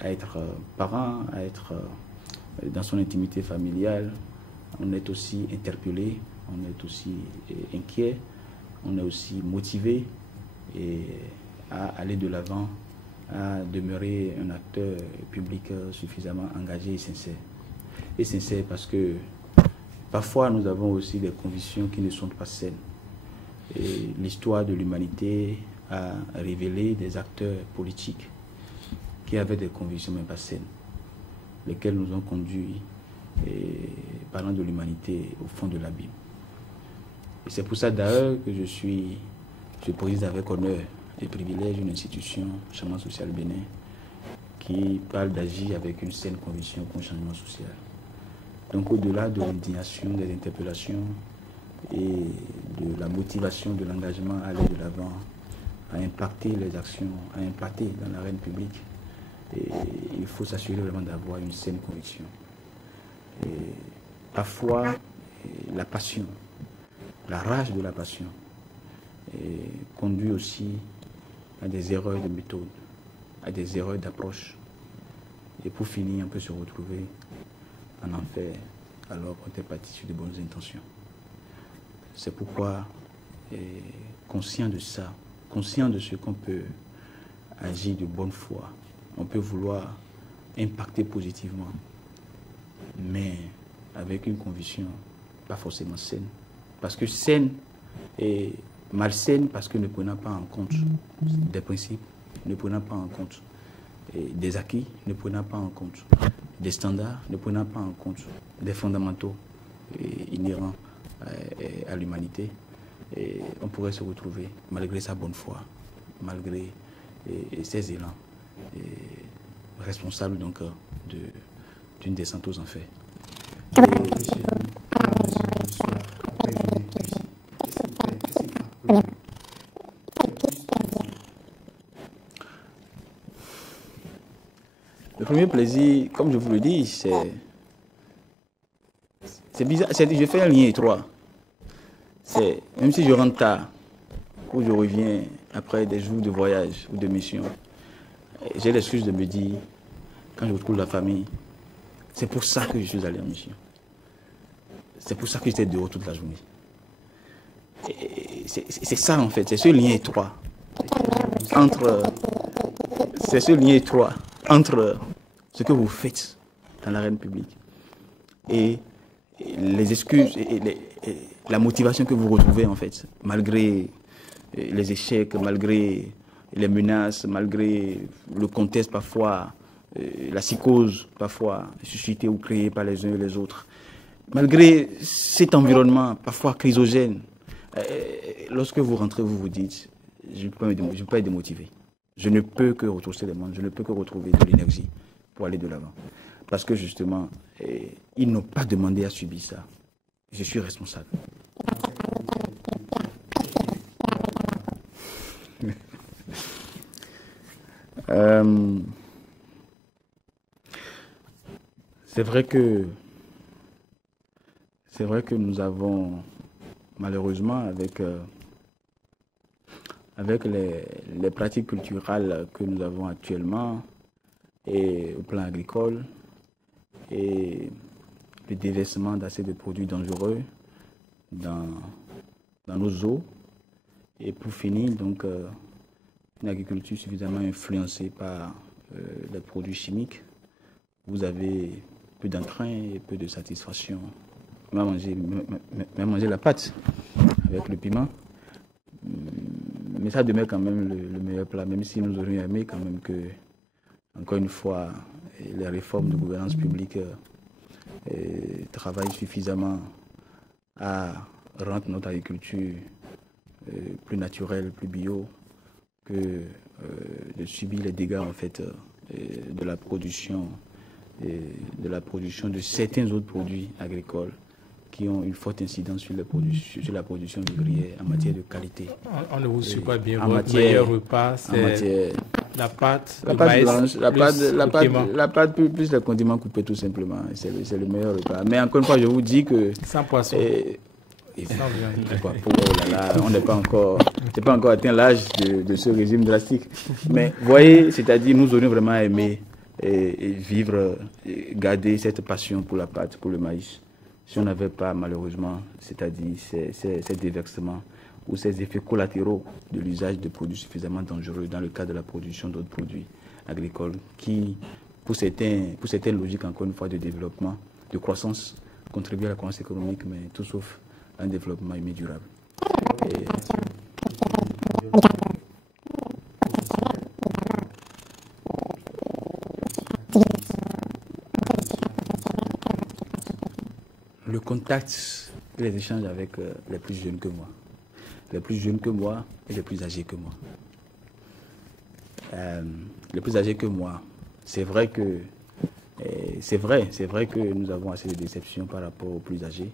à être parent, à être dans son intimité familiale, on est aussi interpellé, on est aussi inquiet, on est aussi motivé à aller de l'avant, à demeurer un acteur public suffisamment engagé et sincère. Et sincère parce que parfois nous avons aussi des convictions qui ne sont pas saines. Et l'histoire de l'humanité a révélé des acteurs politiques qui avaient des convictions même pas saines, lesquelles nous ont conduits, parlant de l'humanité, au fond de l'abîme. Et c'est pour ça d'ailleurs que je préside avec honneur et privilège une institution, Changement Social Bénin, qui parle d'agir avec une saine conviction pour un changement social. Donc au-delà de l'indignation, des interpellations et de la motivation, de l'engagement à aller de l'avant, à impacter les actions, à impacter dans l'arène publique, il faut s'assurer vraiment d'avoir une saine conviction. Et parfois, la passion, la rage de la passion, conduit aussi à des erreurs de méthode, à des erreurs d'approche. Et pour finir, on peut se retrouver en enfer alors qu'on est parti sur de bonnes intentions. C'est pourquoi, conscient de ça, conscient de ce qu'on peut agir de bonne foi, on peut vouloir impacter positivement, mais avec une conviction pas forcément saine. Parce que saine et malsaine parce que ne prenant pas en compte des principes, ne prenant pas en compte des acquis, ne prenant pas en compte des standards, ne prenant pas en compte des fondamentaux inhérents à l'humanité. Et on pourrait se retrouver, malgré sa bonne foi, malgré ses élans, responsable donc d'une descente aux enfers. Le premier plaisir, comme je vous le dis, c'est bizarre. Je fais un lien étroit. Même si je rentre tard ou je reviens après des jours de voyage ou de mission, j'ai l'excuse de me dire, quand je retrouve la famille, c'est pour ça que je suis allé en mission. C'est pour ça que j'étais dehors toute la journée. C'est ça en fait, c'est ce lien étroit entre ce que vous faites dans l'arène publique et les excuses la motivation que vous retrouvez en fait, malgré les échecs, malgré les menaces, malgré le contexte parfois, la psychose parfois suscitée ou créée par les uns et les autres, malgré cet environnement parfois chrysogène, lorsque vous rentrez, vous vous dites, je ne peux pas être démotivé. Je ne peux que retrousser les manches, je ne peux que retrouver de l'énergie pour aller de l'avant. Parce que justement, ils n'ont pas demandé à subir ça. Je suis responsable. C'est vrai que nous avons malheureusement avec les pratiques culturelles que nous avons actuellement et au plan agricole et le déversement d'assez de produits dangereux dans nos eaux et pour finir donc une agriculture suffisamment influencée par les produits chimiques. Vous avez peu d'entrain et peu de satisfaction. Même manger la pâte avec le piment. Mais ça demeure quand même le meilleur plat, même si nous aurions aimé quand même que, encore une fois, les réformes de gouvernance publique travaillent suffisamment à rendre notre agriculture plus naturelle, plus bio, que de subir les dégâts en fait de la production de certains autres produits agricoles qui ont une forte incidence sur la production vivrière en matière de qualité. On ne vous suit pas bien. Votre meilleur repas, c'est la pâte, la pâte blanche, la pâte plus les condiments coupés tout simplement. C'est le meilleur repas. Mais encore une fois, je vous dis que... Sans poisson. On n'est pas encore atteint l'âge de ce régime drastique. Mais vous voyez, c'est-à-dire nous aurions vraiment aimé vivre, garder cette passion pour la pâte, pour le maïs. Si on n'avait pas malheureusement, c'est-à-dire ces déversements ou ces effets collatéraux de l'usage de produits suffisamment dangereux dans le cadre de la production d'autres produits agricoles qui, pour certaines logiques encore une fois de développement, de croissance, contribuent à la croissance économique, mais tout sauf un développement humain durable. Le contact et les échanges avec les plus jeunes que moi. Les plus jeunes que moi et les plus âgés que moi. Les plus âgés que moi, c'est vrai que nous avons assez de déceptions par rapport aux plus âgés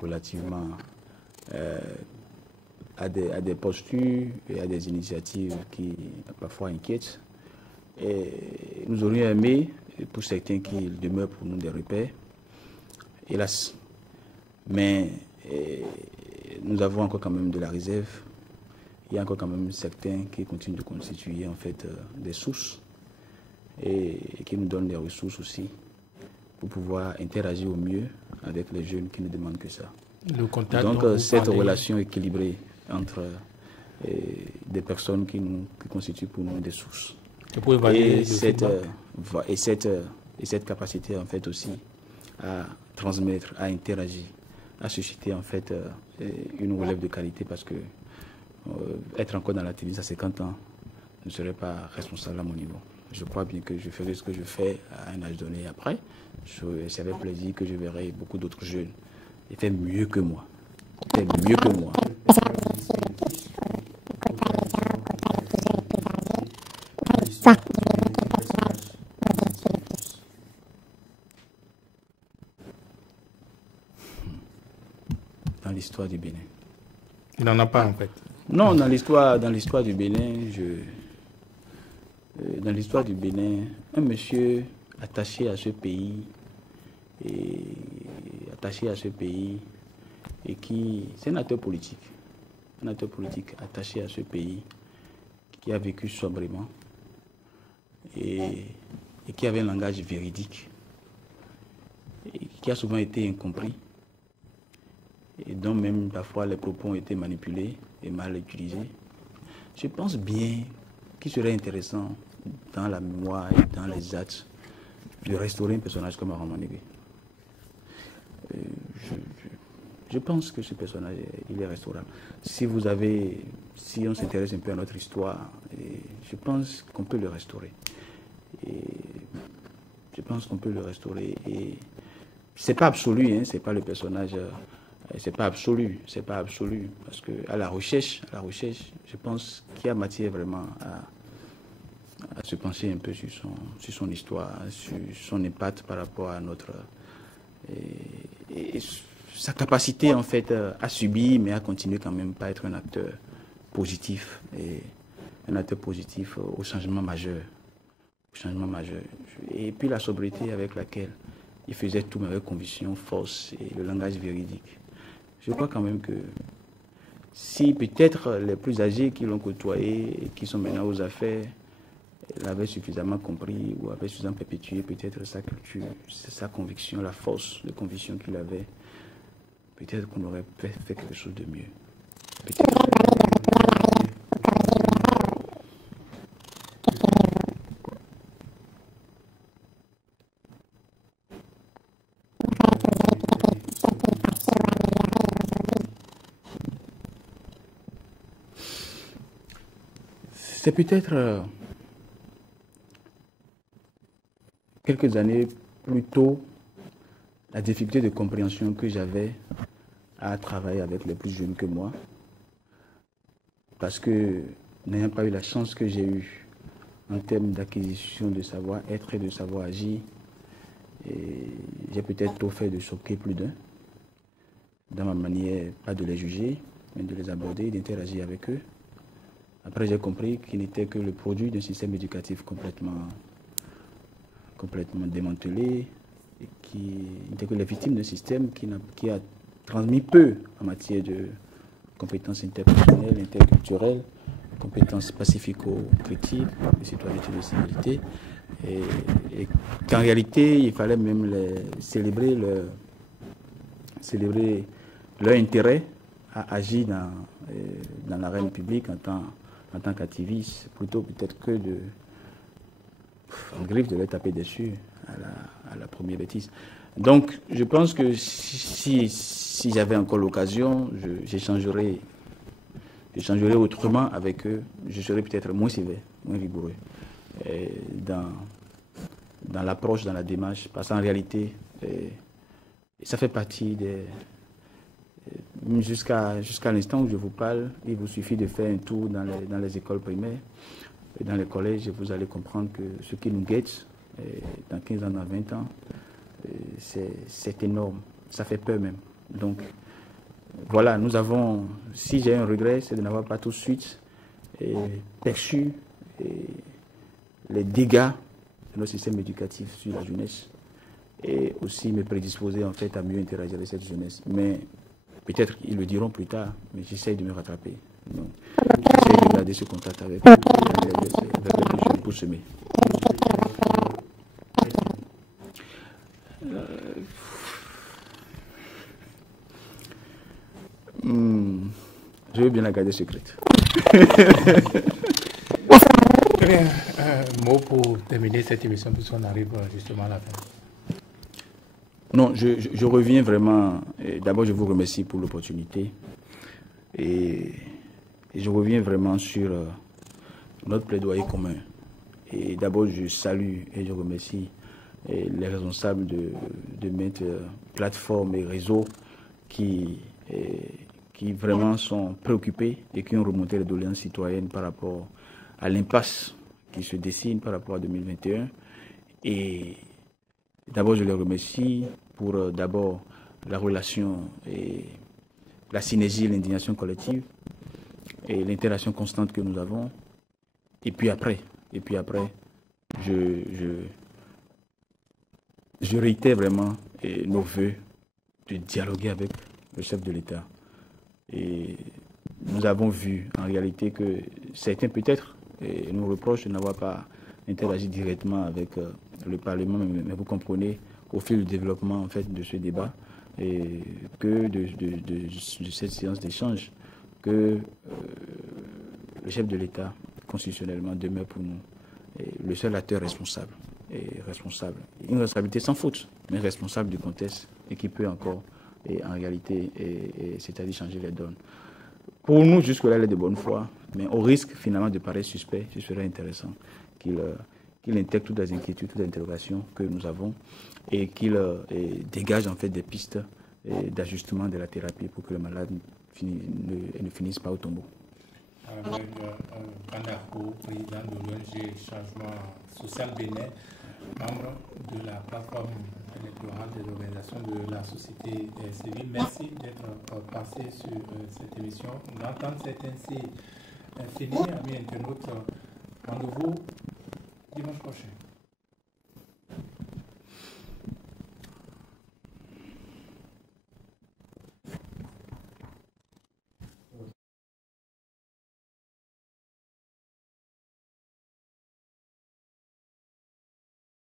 relativement à des postures et à des initiatives qui parfois inquiètent. Et nous aurions aimé, pour certains qui demeurent pour nous des repères, hélas. Mais nous avons encore quand même de la réserve. Il y a encore quand même certains qui continuent de constituer en fait des sources et qui nous donnent des ressources aussi pour pouvoir interagir au mieux avec les jeunes qui ne demandent que ça. Donc cette relation équilibrée entre des personnes qui constituent pour nous des sources et cette capacité en fait aussi à transmettre, à interagir, à susciter en fait une relève de qualité parce que être encore dans l'activisme à 50 ans ne serait pas responsable à mon niveau. Je crois bien que je ferai ce que je fais à un âge donné après. C'est avec plaisir que je verrai beaucoup d'autres jeunes et faire mieux que moi. Faire mieux que moi. Dans l'histoire du Bénin. Il n'en a pas en fait. Non, dans l'histoire du Bénin, dans l'histoire du Bénin, un monsieur attaché à ce pays et qui, c'est un acteur politique attaché à ce pays qui a vécu sobrement et qui avait un langage véridique et qui a souvent été incompris et dont même parfois les propos ont été manipulés et mal utilisés. Je pense bien qu'il serait intéressant dans la mémoire et dans les actes de restaurer un personnage comme Armand Négué. Je pense que ce personnage, il est restaurable. Si on s'intéresse un peu à notre histoire, je pense qu'on peut le restaurer. Et je pense qu'on peut le restaurer. Et c'est pas absolu, hein, c'est pas le personnage, c'est pas absolu, parce que à la recherche, je pense qu'il y a matière vraiment à se pencher un peu sur son histoire, sur son impact par rapport à notre et sa capacité en fait à subir, mais à continuer quand même pas être un acteur positif au changement majeur. Et puis la sobriété avec laquelle il faisait tout, mais avec conviction, force et le langage véridique. Je crois quand même que si peut-être les plus âgés qui l'ont côtoyé et qui sont maintenant aux affaires l'avaient suffisamment compris ou avaient suffisamment perpétué peut-être sa culture, sa conviction, la force de conviction qu'il avait, peut-être qu'on aurait fait quelque chose de mieux. C'est peut-être quelques années plus tôt la difficulté de compréhension que j'avais à travailler avec les plus jeunes que moi, parce que n'ayant pas eu la chance que j'ai eue en termes d'acquisition de savoir-être et de savoir-agir, j'ai peut-être trop fait de choquer plus d'un, dans ma manière, pas de les juger, mais de les aborder, d'interagir avec eux. Après, j'ai compris qu'ils n'étaient que le produit d'un système éducatif complètement démantelé, et qui n'étaient que les victimes d'un système qui a transmis peu en matière de compétences interpersonnelles, interculturelles, compétences pacifico-critiques, de citoyenneté, de civilité, et qu'en réalité, il fallait même célébrer leur intérêt à agir dans l'arène publique en tant qu'activiste, plutôt peut-être que en griffe de leur taper dessus à la première bêtise. Donc, je pense que si j'avais encore l'occasion, j'échangerais autrement avec eux. Je serais peut-être moins sévère, moins rigoureux dans l'approche, dans la démarche, parce qu'en réalité, ça fait partie jusqu'à l'instant où je vous parle, il vous suffit de faire un tour dans les écoles primaires et dans les collèges et vous allez comprendre que ce qui nous guette dans 15 ans, dans 20 ans, c'est énorme. Ça fait peur même. Donc, voilà, si j'ai un regret, c'est de n'avoir pas tout de suite perçu les dégâts de notre système éducatif sur la jeunesse et aussi me prédisposer en fait à mieux interagir avec cette jeunesse. Mais peut-être ils le diront plus tard, mais j'essaie de me rattraper. J'essaie de garder ce contact avec les jeunes pour semer. Je veux bien la garder secrète. Très bien. Un mot pour terminer cette émission, puisqu'on arrive justement à la fin. Non, je reviens vraiment. D'abord, je vous remercie pour l'opportunité. Et je reviens vraiment sur notre plaidoyer commun. Et d'abord, je salue et je remercie les responsables de maintes plateformes et réseaux qui vraiment sont préoccupés et qui ont remonté les doléances citoyennes par rapport à l'impasse qui se dessine par rapport à 2021. Et d'abord, je les remercie pour d'abord la relation et la synergie et l'indignation collective et l'interaction constante que nous avons. Et puis après, je réitère vraiment nos voeux de dialoguer avec le chef de l'État. Et nous avons vu en réalité que certains peut-être nous reprochent de n'avoir pas interagi directement avec le Parlement, mais vous comprenez au fil du développement en fait de ce débat et que de cette séance d'échange que le chef de l'État constitutionnellement demeure pour nous le seul acteur responsable. Une responsabilité sans faute, mais responsable du contexte et qui peut encore et en réalité, c'est-à-dire changer les donnes. Pour nous, jusque-là, elle est de bonne foi, mais au risque finalement de paraître suspect, ce serait intéressant qu'il intègre toutes les inquiétudes, toutes les interrogations que nous avons et qu'il dégage en fait des pistes d'ajustement de la thérapie pour que le malade ne finisse pas au tombeau. Avec Kandarko, président de l'ONG Changement Social Bénin, membre de la plateforme électorale des organisations de la société civile. Merci d'être passé sur cette émission. L'entente c'est ainsi fini, amis internautes. Rendez-vous dimanche prochain.